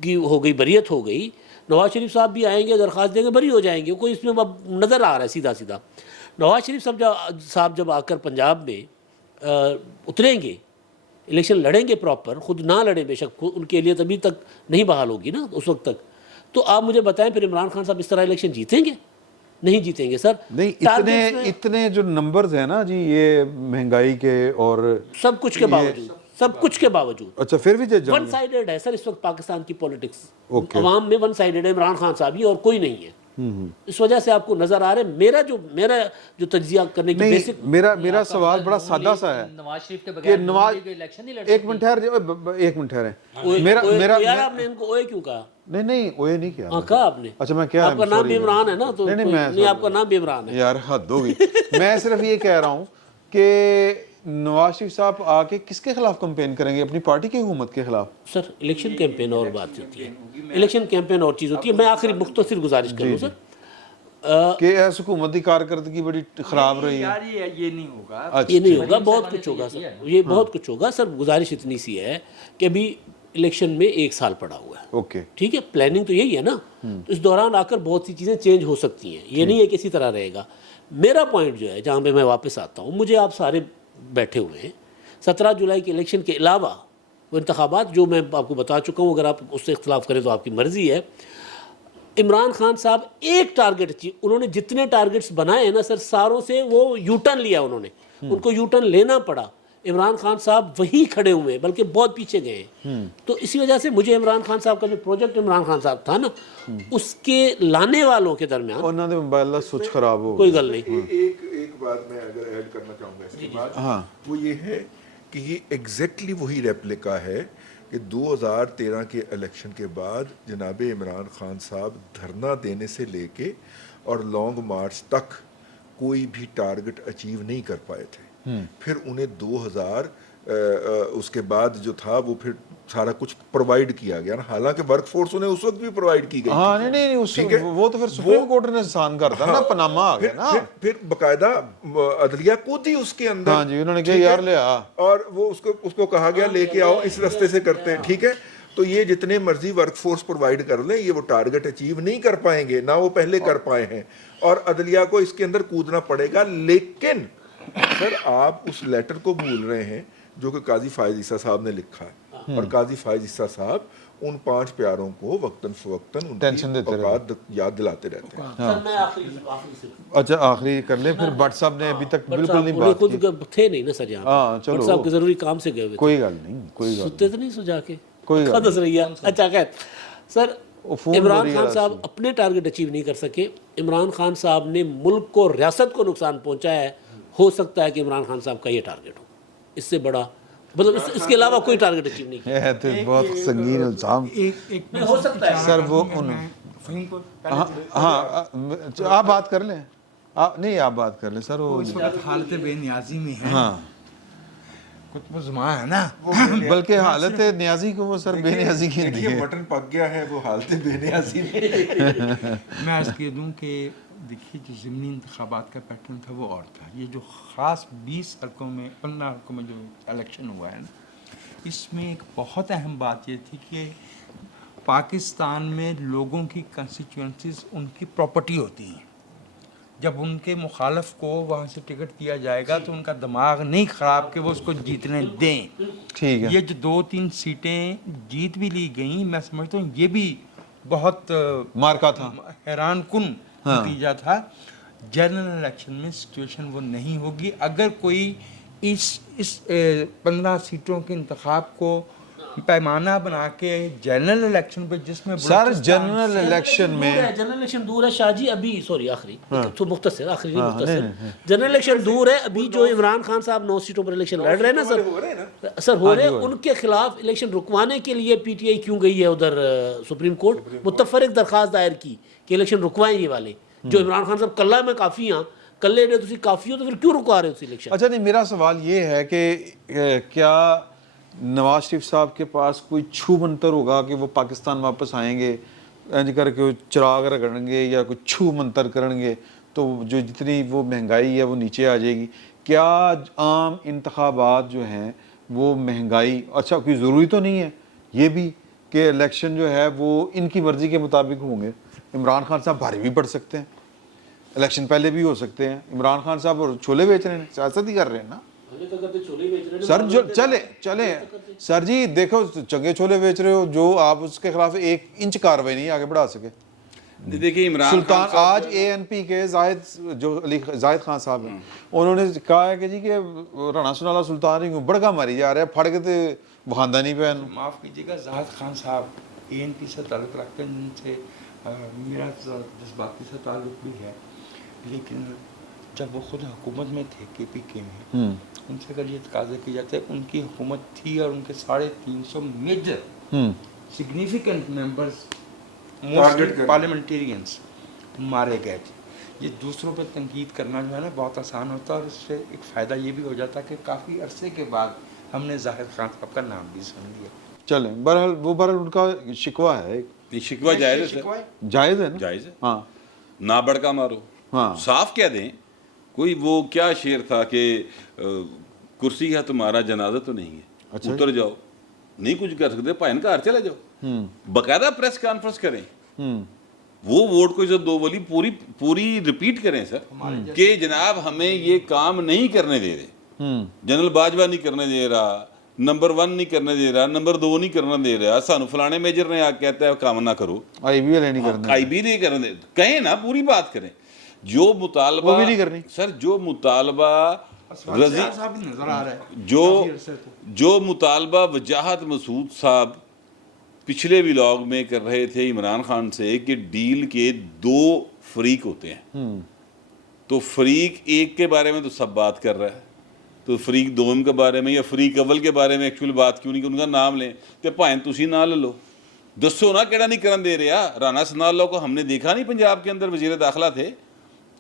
की हो गई, बरियत हो गई, नवाज शरीफ साहब भी आएंगे, दरख्वास्त देंगे, बरी हो जाएंगे। कोई इसमें अब नज़र आ रहा है सीधा सीधा। नवाज शरीफ साहब जब आकर पंजाब में उतरेंगे, इलेक्शन लड़ेंगे प्रॉपर, खुद ना लड़े बेशक, उनके लिए तभी तक नहीं बहाल होगी ना उस वक्त तक। तो आप मुझे बताएं फिर इमरान खान साहब इस तरह इलेक्शन जीतेंगे? नहीं जीतेंगे सर। नहीं इतने जो नंबर्स हैं ना जी, ये महंगाई के और सब कुछ के बावजूद अच्छा फिर भी वन साइडेड है सर इस वक्त पाकिस्तान की पॉलिटिक्स। अवाम में वन साइडेड है, इमरान खान साहब ही और कोई नहीं है। इस वजह से आपको नजर आ रहा है। मेरा जो तज्जिया करने की बेसिक मेरा सवाल बड़ा सादा सा है। नवाज शरीफ के बगैर नवाज इलेक्शन नहीं लड़ सकते। एक मिनट ठहरे। मेरा यार आपने इनको ओए क्यों कहा? नहीं ओए नहीं किया। कहा आपने? अच्छा मैं क्या, आपका नाम भी इमरान है ना, तो नहीं आपका नाम भी इमरान है यार, हद होगी। मैं सिर्फ ये कह रहा हूँ कि नवाज शरीफ साहब आके किसके खिलाफ कैंपेन करेंगे? अपनी पार्टी की हुकूमत के खिलाफ। सर इलेक्शन कैंपेन और बात होती है, इलेक्शन कैंपेन और चीज़ होती है। मैं आखिरी मुख्तसर गुजारिश करूँ सर कि ऐसे हुकूमत की कारकर्दगी बड़ी खराब रही है। ये नहीं होगा। अच्छा, ये नहीं होगा, बहुत कुछ होगा सर, ये बहुत कुछ होगा सर। गुजारिश इतनी सी है कि अभी इलेक्शन में 1 साल पड़ा हुआ है, ओके ठीक है, प्लानिंग तो यही है ना। तो इस दौरान आकर बहुत सी चीज़ें चेंज हो सकती हैं, ये नहीं है कि इसी तरह रहेगा। मेरा पॉइंट जो है, जहाँ पे मैं वापस आता हूँ, मुझे आप सारे बैठे हुए हैं, 17 जुलाई के इलेक्शन के अलावा वो इंतखाबात जो मैं आपको बता चुका हूँ, अगर आप उससे इख्तलाफ करें तो आपकी मर्ज़ी है। عمران خان صاحب ایک ٹارگٹ اچیو، انہوں نے جتنے ٹارگٹس بنائے ہیں نا سر، ساروں سے وہ یو ٹرن لیا انہوں نے، ان کو یو ٹرن لینا پڑا. عمران خان صاحب وہی کھڑے ہوئے ہیں، بلکہ بہت پیچھے گئے ہیں. تو اسی وجہ سے مجھے عمران خان صاحب کا جو پروجیکٹ عمران خان صاحب تھا نا، اس کے لانے والوں کے درمیان انہوں نے موبائل کا سوئچ خراب ہو کوئی گل نہیں. ایک بات میں اگر ایڈ کرنا چاہوں گا اس کے بعد، وہ یہ ہے کہ یہ ایگزیکٹلی وہی ریپلیکا ہے کہ 2013 کے الیکشن کے بعد جناب عمران خان صاحب دھرنا دینے سے لے کے اور لانگ مارچ تک کوئی بھی ٹارگٹ اچیو نہیں کر پائے تھے. پھر انہیں 2000 اس کے بعد جو تھا وہ پھر سارا کچھ پرووائڈ کیا گیا نا، حالانکہ ورک فورس انہیں اس وقت بھی پرووائڈ کی گئی. ہاں نہیں وہ تو پھر سپریم کورٹ نے آسان کرتا نا، پناما آ گیا نا. پھر باقاعدہ عدلیہ کود ہی اس کے اندر. ہاں جی، انہوں نے کہا یار لے آ، اور وہ اس کو کہا گیا لے کے آؤ، اس راستے سے کرتے ہیں. ٹھیک ہے، تو یہ جتنے مرضی ورک فورس پرووائڈ کر لیں، یہ وہ ٹارگٹ اچیو نہیں کر پائیں گے، نہ وہ پہلے کر پائے ہیں، اور عدلیہ کو اس کے اندر کودنا پڑے گا. لیکن سر آپ اس لیٹر کو بھول رہے ہیں جو کہ قاضی فائز عیسیٰ صاحب نے لکھا ہے، اور قاضی فائز عیسیٰ صاحب ان 5 پیاروں کو وقتاً فوقتاً ان ٹینشن کی دیتے اوقات یاد دلاتے رہتے ہیں. سر میں آخری اچھا آخری کر لیں. پھر بٹ صاحب نے ابھی تک بالکل نہیں بات کی. خود تھے نہیں نا سر یہاں، ہاں چلو صاحب کے ضروری کام سے گئے ہوئے تھے. کوئی گل نہیں، کوئی گل ستے تو نہیں سو جا کے کوئی گل دس رہی ہے. اچھا خیر سر، فون عمران خان صاحب اپنے ٹارگٹ اچیو نہیں کر سکے. عمران خان صاحب نے ملک کو، ریاست کو نقصان پہنچایا ہے. ہو سکتا ہے کہ عمران خان صاحب کا یہ ٹارگٹ ہو، اس سے بڑا مطلب اس کے علاوہ کوئی ٹارگٹ اچیو نہیں کیا. یہ تو بہت سنگین الزام. ہو سکتا ہے سر وہ ہاں آپ بات کر لیں. نہیں آپ بات کر لیں سر. وہ اس وقت حالت بے نیازی میں ہے، ہاں قطب زمان ہے نا، بلکہ حالت نیازی کو وہ سر بے نیازی کی نہیں ہے. بٹن پک گیا ہے، وہ حالت بے نیازی میں. میں عرض کر دوں کہ دیکھیے جو ضمنی انتخابات کا پیٹرن تھا وہ اور تھا. یہ جو خاص 20 حلقوں میں 15 حلقوں میں جو الیکشن ہوا ہے نا، اس میں ایک بہت اہم بات یہ تھی کہ پاکستان میں لوگوں کی کنسٹیچوئنسیز ان کی پراپرٹی ہوتی ہیں. جب ان کے مخالف کو وہاں سے ٹکٹ دیا جائے گا تو ان کا دماغ نہیں خراب کہ وہ اس کو جیتنے دیں. ٹھیک ہے. یہ جو 2-3 سیٹیں جیت بھی لی گئیں، میں سمجھتا ہوں یہ بھی بہت مارکا تھا، حیران کن نتیجہ تھا. جنرل الیکشن میں سچویشن وہ نہیں ہوگی. اگر کوئی اس 15 سیٹوں کے انتخاب کو پیمانہ بنا کے جنرل الیکشن پہ، جس میں سر جنرل الیکشن میں جنرل الیکشن دور ہے شاہ جی ابھی، سوری آخری تو مختصر، آخری نہیں مختصر، جنرل الیکشن دور ہے ابھی. جو عمران خان صاحب 9 سیٹوں پر الیکشن لڑ رہے ہیں نا سر ہو رہے ہیں، ان کے خلاف الیکشن رکوانے کے لیے پی ٹی آئی کیوں گئی ہے ادھر سپریم کورٹ؟ متفرق درخواست دائر کی کہ الیکشن رکوائیں یہ والے. جو عمران خان صاحب کلہ میں کافی ہیں، کلے نے تسی کافی ہو تو پھر کیوں رکوا رہے ہو اسی الیکشن؟ اچھا نہیں، میرا سوال یہ ہے کہ کیا نواز شریف صاحب کے پاس کوئی چھو منتر ہوگا کہ وہ پاکستان واپس آئیں گے، انج کر کے چراغ رگڑیں گے یا کوئی چھو منتر کریں گے تو جو جتنی وہ مہنگائی ہے وہ نیچے آ جائے گی؟ کیا عام انتخابات جو ہیں وہ مہنگائی، اچھا کوئی ضروری تو نہیں ہے یہ بھی کہ الیکشن جو ہے وہ ان کی مرضی کے مطابق ہوں گے؟ عمران خان صاحب بھاری بھی پڑ سکتے ہیں، الیکشن پہلے بھی ہو سکتے ہیں. عمران خان صاحب چھولے بیچ رہے ہیں، سیاست ہی کر رہے ہیں نا سر. جو چلیں سر جی، دیکھو چنگے چھولے بیچ رہے ہو جو آپ اس کے خلاف 1 انچ کاروائی نہیں آگے بڑھا سکے. دیکھیے عمران سلطان آج اے این پی کے زاہد خان صاحب ہیں، انہوں نے کہا ہے کہ جی کہ رانا سنالا سلطان ہی بڑکا ماری جا رہا ہے، پھڑ کے تو بخاندہ نہیں پہن. معاف کیجیے گا، زاہد خان صاحب اے این پی سے تعلق رکھتے ہیں، جن سے میرا جذباتی سے تعلق بھی ہے، لیکن جب وہ خود حکومت میں تھے کے پی کے میں، ان سے اگر یہ تقاضا کیا جاتا ہے، ان کی حکومت تھی اور ان کے 350 میجر سگنیفیکنٹ ممبرز پارلیمنٹیرینس مارے گئے تھے. یہ دوسروں پہ تنقید کرنا جو ہے نا بہت آسان ہوتا ہے، اور اس سے ایک فائدہ یہ بھی ہو جاتا کہ کافی عرصے کے بعد ہم نے زاہد خان صاحب کا نام بھی سن لیا. چلیں بہرحال ان کا شکوہ ہے، یہ شکوہ جائز ہے سر، جائز ہے نا؟ جائز ہے. ہاں نہ بڑکا مارو، ہاں صاف کہہ دیں. کوئی وہ کیا شعر تھا کہ کرسی ہے تمہارا جنازہ تو نہیں ہے، اتر جاؤ، نہیں کچھ کر سکتے، پائن کا ہار چلا جاؤ. باقاعدہ پریس کانفرنس کریں، وہ ووٹ کو عزت دو والی پوری ریپیٹ کریں سر کہ جناب ہمیں یہ کام نہیں کرنے دے رہے، جنرل باجوہ نہیں کرنے دے رہا، ਨੰਬਰ 1 नहीं करने दे रहा, नंबर 2 नहीं करने दे रहा, सानू फलाने मेजर ने आके कहता है काम ना करो, IBL नहीं करना, IB नहीं करने दे, कहें ना पूरी बात करें। जो मुतालबा वो भी नहीं करनी। सर, जो मुतालबा रजी साहब भी नजर आ रहा है जो मुतालबा वजाहत मसूद साहब पिछले व्लॉग में कर रहे थे इमरान खान से कि डील के 2 फरीक होते हैं, तो फरीक एक के बारे में तो सब बात कर रहा है, तो फरीक दोम के बारे में या फरीक अव्वल के बारे में एक्चुअल बात क्यों नहीं कि उनका नाम लें, तो भाएं तुसी ना ले लो, दसो ना केड़ा नहीं करन दे रहा। राना सनाउल्लाह को हमने देखा नहीं पंजाब के अंदर वजीर दाखिला थे,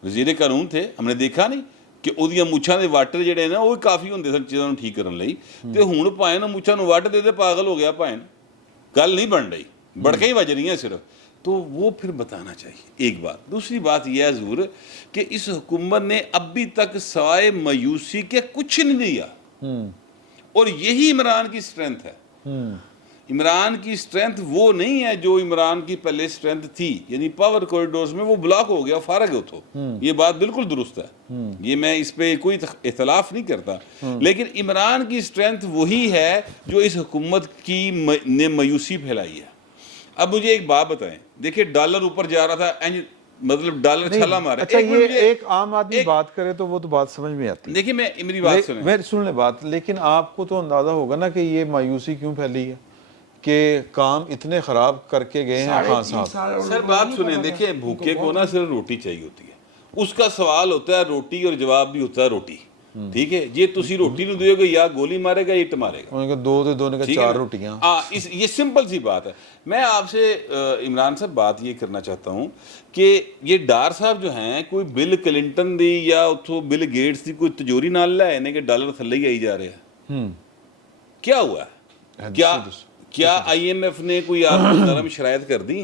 वजीर कानून थे, हमने देखा नहीं कि ਉਹਦੀਆਂ ਮੁੱਛਾਂ ਦੇ ਵਾਟਰ ਜਿਹੜੇ ਨੇ ਉਹ ਕਾਫੀ ਹੁੰਦੇ ਸਨ ਚੀਜ਼ਾਂ ਨੂੰ ਠੀਕ ਕਰਨ ਲਈ, ਤੇ ਹੁਣ ਭਾਵੇਂ ਨਾ ਮੁੱਛਾਂ ਨੂੰ ਵੱਟ ਦੇ ਪਾਗਲ ਹੋ ਗਿਆ, ਭਾਵੇਂ ਗੱਲ नहीं बन रही, बड़के ही बज रही हैं सिर्फ, तो वो फिर बताना चाहिए एक बात। दूसरी बात यह है हजूर कि इस हुकूमत ने अभी तक सवाए मायूसी के कुछ नहीं दिया, और यही इमरान की स्ट्रेंथ है। इमरान की स्ट्रेंथ वो नहीं है जो इमरान की पहले स्ट्रेंथ थी, यानी पावर कॉरिडोर्स में वो ब्लॉक हो गया, फारग हो, तो ये बात बिल्कुल दुरुस्त है, ये मैं इस पे कोई इख्तलाफ नहीं करता, लेकिन इमरान की स्ट्रेंथ वही है जो इस हुकूमत की ने मायूसी फैलाई है। अब मुझे एक बात बताएं, देखिए डॉलर ऊपर जा रहा था, मतलब डॉलर छला मारे। अच्छा, ये एक आम आदमी बात करे तो वो तो बात समझ में आती है। देखिए मैं मेरी बात सुने, मैं सुन ले बात, लेकिन आपको तो अंदाजा होगा ना कि ये मायूसी क्यों फैली है कि काम इतने खराब करके गए हैं खान साहब। सर बात सुने, देखिए भूखे को ना सिर्फ रोटी चाहिए होती है, उसका सवाल होता है रोटी, और जवाब भी होता है रोटी, ठीक है। ये तुसी रोटी नहीं दोगे या गोली मारेगा या इट मारेगा, उन्होंने 2 तो दोनों का 4 रोटियां। ये सिंपल सी बात है। मैं आपसे इमरान साहब बात ये करना चाहता हूँ कि ये डार साहब जो हैं कोई बिल क्लिंटन दी या उतो बिल गेट्स की कोई तिजोरी नाल लाए ने कि डॉलर थल्ले ही आई जा रहे हैं, क्या हुआ है? क्या IMF ने कोई आपको नरम शरायत कर दी?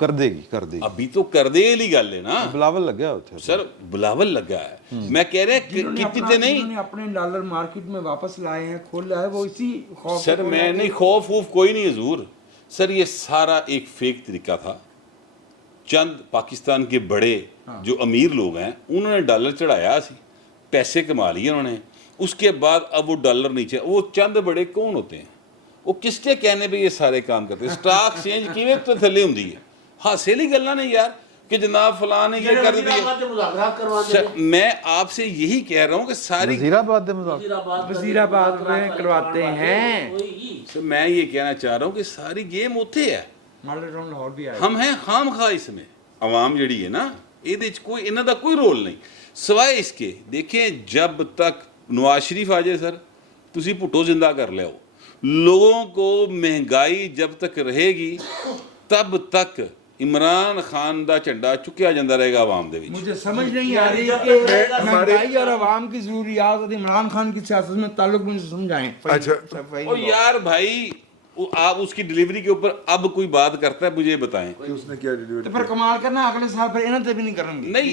कर देगी अभी तो कर दे ली गल है ना, बिलावल लग गया होता है सर, बिलावल लगा है। मैं कह रहा कितने नहीं, उन्होंने अपने डॉलर मार्केट में वापस लाए हैं, खोल लाए, वो इसी खौफ सर मैं नहीं, खौफ वूफ कोई नहीं हजूर, सर ये सारा एक फेक तरीका था। चंद पाकिस्तान के बड़े जो अमीर लोग हैं उन्होंने डॉलर चढ़ाया, पैसे कमा लिए उन्होंने, उसके बाद अब वो डॉलर नीचे, वो चंद बड़े कौन होते हैं, वो किसके कहने पे ये सारे काम करते हैं? स्टॉक एक्सचेंज किवें तो थल्ले हुंदी है, हासे ली गल्लां ने यार कि जनाब फलां ने ये कर दिया। मैं आपसे यही कह रहा हूँ कि सारी वजीराबाद वजीराबाद में करवाते हैं। सर मैं ये कहना चाह रहा हूँ कि सारी गेम उत्थे है, लाहौर भी आए, हम हैं खाम खा इसमें, आवाम जड़ी है ना ये कोई इन्हां दा कोई रोल नहीं सवाए इसके। देखें जब तक नवाज शरीफ आ जाए सर, तुसी भुट्टो जिंदा कर लिया, लोगों को महंगाई जब तक रहेगी तब तक इमरान खान दा झंडा चुक्या जाता रहेगा आवाम दे विच। मुझे समझ नहीं आ रही कि महंगाई और आवाम की जरूरियात और इमरान खान की सियासत में ताल्लुक मुझे समझाएं। अच्छा, और यार भाई आप उसकी डिलीवरी के ऊपर अब कोई बात करता है, मुझे बताएं उसने क्या डिलीवरी तो फिर कमाल करना, अगले साल फिर इन्हें भी नहीं करेंगे। नहीं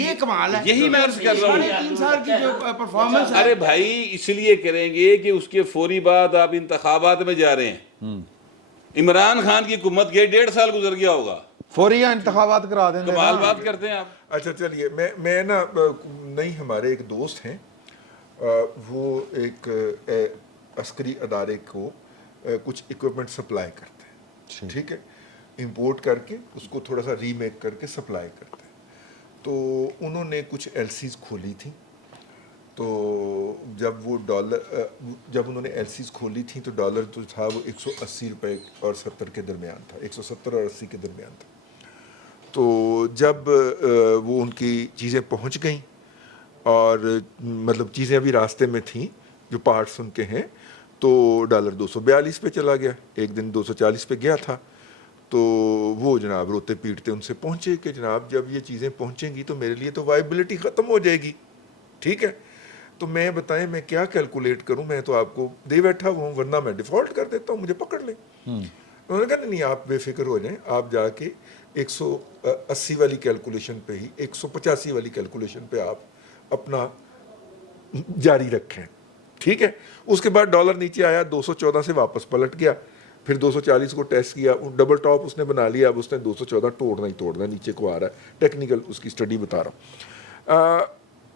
ये कमाल है, यही मैं अर्ज कर रहा हूँ। 3 साल की जो परफॉर्मेंस है, अरे भाई इसलिए करेंगे कि उसके फौरी बाद आप इंतखाबात में जा रहे हैं। इमरान खान की हुकूमत के 1.5 साल गुजर गया होगा, फौरी इंतखाबात करा देंगे, कमाल बात करते हैं आप। अच्छा चलिए, मैं ना नहीं, हमारे एक दोस्त हैं, वो एक अस्करी अदारे को कुछ इक्विपमेंट सप्लाई करते हैं, ठीक है, इंपोर्ट करके उसको थोड़ा सा रीमेक करके सप्लाई करते हैं। तो उन्होंने कुछ LCs खोली थी, तो जब उन्होंने LCs खोली थी तो डॉलर जो था वो 180 रुपये और 70 के दरमियान था, 170 और 80 के दरमियान था। तो जब वो उनकी चीज़ें पहुंच गईं और मतलब चीज़ें अभी रास्ते में थीं, जो पार्ट्स उनके हैं, तो डॉलर 242 पे चला गया, एक दिन 240 पे गया था। तो वो जनाब रोते पीटते उनसे पहुँचे कि जनाब जब ये चीज़ें पहुँचेंगी तो मेरे लिए तो वाइबिलिटी ख़त्म हो जाएगी, ठीक है, तो मैं बताएं मैं क्या कैलकुलेट करूं, मैं तो आपको दे बैठा हुआ हूँ, वरना मैं डिफ़ॉल्ट कर देता हूँ, मुझे पकड़ लें। उन्होंने कहा नहीं आप बेफिक्र हो जाएं, आप जाके 180 वाली कैलकुलेशन पे ही 185 वाली कैलकुलेशन पे आप अपना जारी रखें, ठीक है। उसके बाद डॉलर नीचे आया, 214 से वापस पलट गया, फिर 240 को टेस्ट किया, डबल टॉप उसने बना लिया, अब उसने 214 तोड़ना ही तोड़ना, नीचे को आ रहा है, टेक्निकल उसकी स्टडी बता रहा हूँ।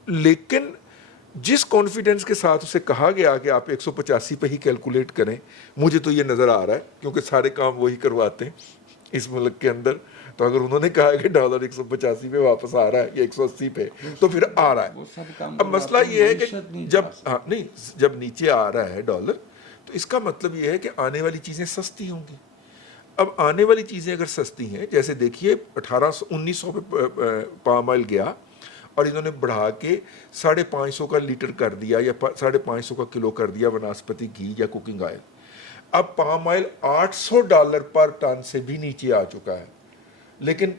लेकिन जिस कॉन्फिडेंस के साथ उसे कहा गया कि आप 185 पे ही कैलकुलेट करें, मुझे तो ये नज़र आ रहा है क्योंकि सारे काम वही करवाते हैं इस मुल्क के अंदर, तो अगर उन्होंने कहा कि डॉलर 185 पे वापस आ रहा है या 180 पे, तो फिर आ रहा है। अब मसला ये है कि जब नीचे आ रहा है डॉलर, तो इसका मतलब ये है कि आने वाली चीज़ें सस्ती होंगी। अब आने वाली चीज़ें अगर सस्ती हैं, जैसे देखिए 1900 पे पाम ऑयल गया और इन्होंने बढ़ा के 550 का लीटर कर दिया या 550 का किलो कर दिया वनस्पति घी या कुकिंग ऑयल। अब पाम ऑयल $800 पर टन से भी नीचे आ चुका है, लेकिन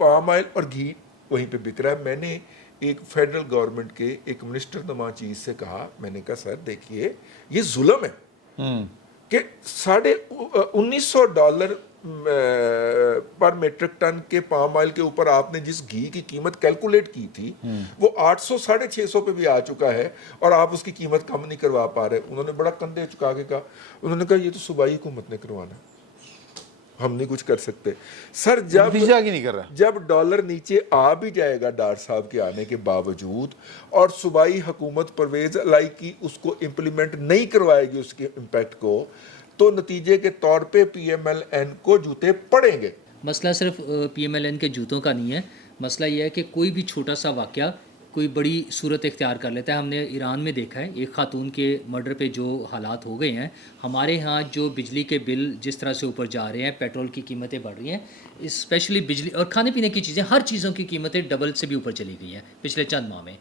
पाम ऑयल और घी वहीं पे बिक रहा है। मैंने एक फेडरल गवर्नमेंट के एक मिनिस्टर नुमा चीज से कहा, मैंने कहा सर देखिए ये जुल्म है कि $1900 पर मेट्रिक टन के पाम ऑयल के ऊपर आपने जिस घी की कीमत कैलकुलेट की थी वो 800 650 पे भी आ चुका है और आप उसकी कीमत कम नहीं करवा पा रहे। उन्होंने बड़ा कंधे चुका के कहा, उन्होंने कहा ये तो सूबाई हुकूमत ने करवाना, हम नहीं कुछ कर सकते। सर नतीजा की नहीं कर रहा। जब डॉलर नीचे आ भी जाएगा डॉक्टर साहब के आने के बावजूद और सूबाई हुकूमत परवेज अलाई की उसको इम्प्लीमेंट नहीं करवाएगी उसके इम्पैक्ट को, तो नतीजे के तौर पे PMLN को जूते पड़ेंगे। मसला सिर्फ PMLN के जूतों का नहीं है, मसला यह है कि कोई भी छोटा सा वाक़या कोई बड़ी सूरत इख्तियार कर लेता है। हमने ईरान में देखा है एक खातून के मर्डर पे जो हालात हो गए हैं, हमारे यहाँ जो बिजली के बिल जिस तरह से ऊपर जा रहे हैं, पेट्रोल की कीमतें बढ़ रही हैं, स्पेशली बिजली और खाने पीने की चीज़ें, हर चीज़ों की कीमतें डबल से भी ऊपर चली गई हैं पिछले चंद माह में।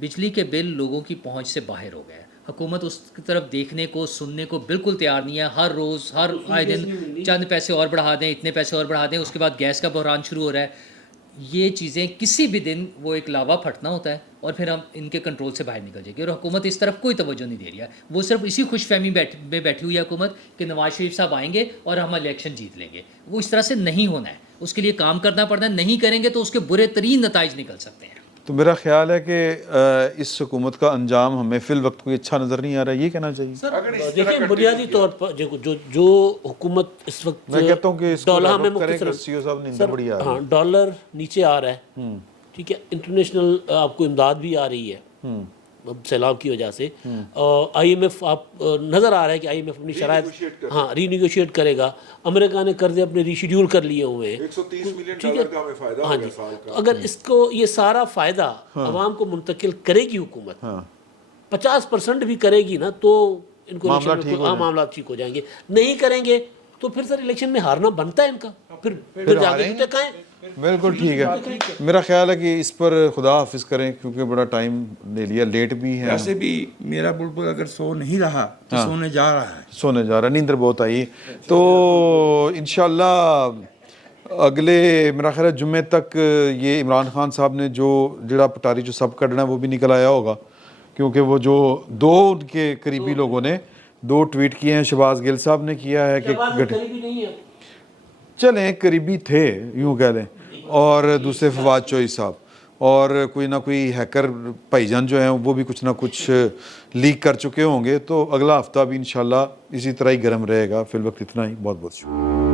बिजली के बिल लोगों की पहुँच से बाहर हो गए। हुकूमत उसकी तरफ देखने को सुनने को बिल्कुल तैयार नहीं है। हर रोज़ हर आए दिन चंद पैसे और बढ़ा दें, इतने पैसे और बढ़ा दें, उसके बाद गैस का बहरान शुरू हो रहा है। ये चीज़ें किसी भी दिन वो एक लावा फटना होता है और फिर हम इनके कंट्रोल से बाहर निकल जाएगी और हुकूमत इस तरफ कोई तवज्जो नहीं दे रही है। वो सिर्फ इसी खुशफहमी में बैठी हुई है हुकूमत कि नवाज शरीफ साहब आएंगे और हम इलेक्शन जीत लेंगे। वो इस तरह से नहीं होना है, उसके लिए काम करना पड़ता है। नहीं करेंगे तो उसके बुरे तरीन नताइज निकल सकते हैं। तो मेरा ख्याल है कि इस हुकूमत का अंजाम हमें फिल वक्त कोई अच्छा नज़र नहीं आ रहा है, ये कहना चाहिए। देखिए बुनियादी तौर पर जो हुकूमत इस वक्त मैं कहता हूँ कि इसको डॉलर में डेवलप करें कि CEO साहब नींद बड़ी आ रही है। हाँ, डॉलर नीचे आ रहा है, ठीक है, इंटरनेशनल आपको इमदाद भी आ रही है अब सैलाब की वजह से। IMF आप नज़र आ रहा है कि IMF अपनी शराइत रीनिगोशिएट करेगा। अमेरिका ने कर्जे अपने रीशेड्यूल कर लिए हुए हैं, 130 मिलियन डॉलर का हमें फायदा हाँ होगा जी। साल का। अगर इसको ये सारा फायदा आवाम को मुंतकिल करेगी हुकूमत, 50% भी करेगी ना, तो इनको मामला ठीक हो जाएंगे। नहीं करेंगे तो फिर सर इलेक्शन में हारना बनता है इनका, फिर जाके टिकाएं। बिल्कुल ठीक है। मेरा ख्याल है कि इस पर खुदा हाफिज करें क्योंकि बड़ा टाइम ले लिया, लेट भी है। वैसे भी मेरा बुलबुल अगर सो नहीं रहा तो सोने जा रहा है, सोने जा रहा है, नींदर बहुत आई। तो इंशाल्लाह अगले मेरा ख्याल है जुम्मे तक ये इमरान खान साहब ने जो जड़ा पटारी जो सब कढ़ना है वो भी निकल आया होगा, क्योंकि वो जो दो उनके करीबी लोगों ने 2 ट्वीट किए हैं। शहबाज गिल साहब ने किया है कि चलें करीबी थे यूँ कह लें, और दूसरे फवाद चौधरी साहब, और कोई ना कोई हैकर भाईजान जो हैं वो भी कुछ ना कुछ लीक कर चुके होंगे। तो अगला हफ्ता भी इंशाल्लाह इसी तरह ही गर्म रहेगा। फिल वक्त इतना ही, बहुत बहुत शुक्रिया।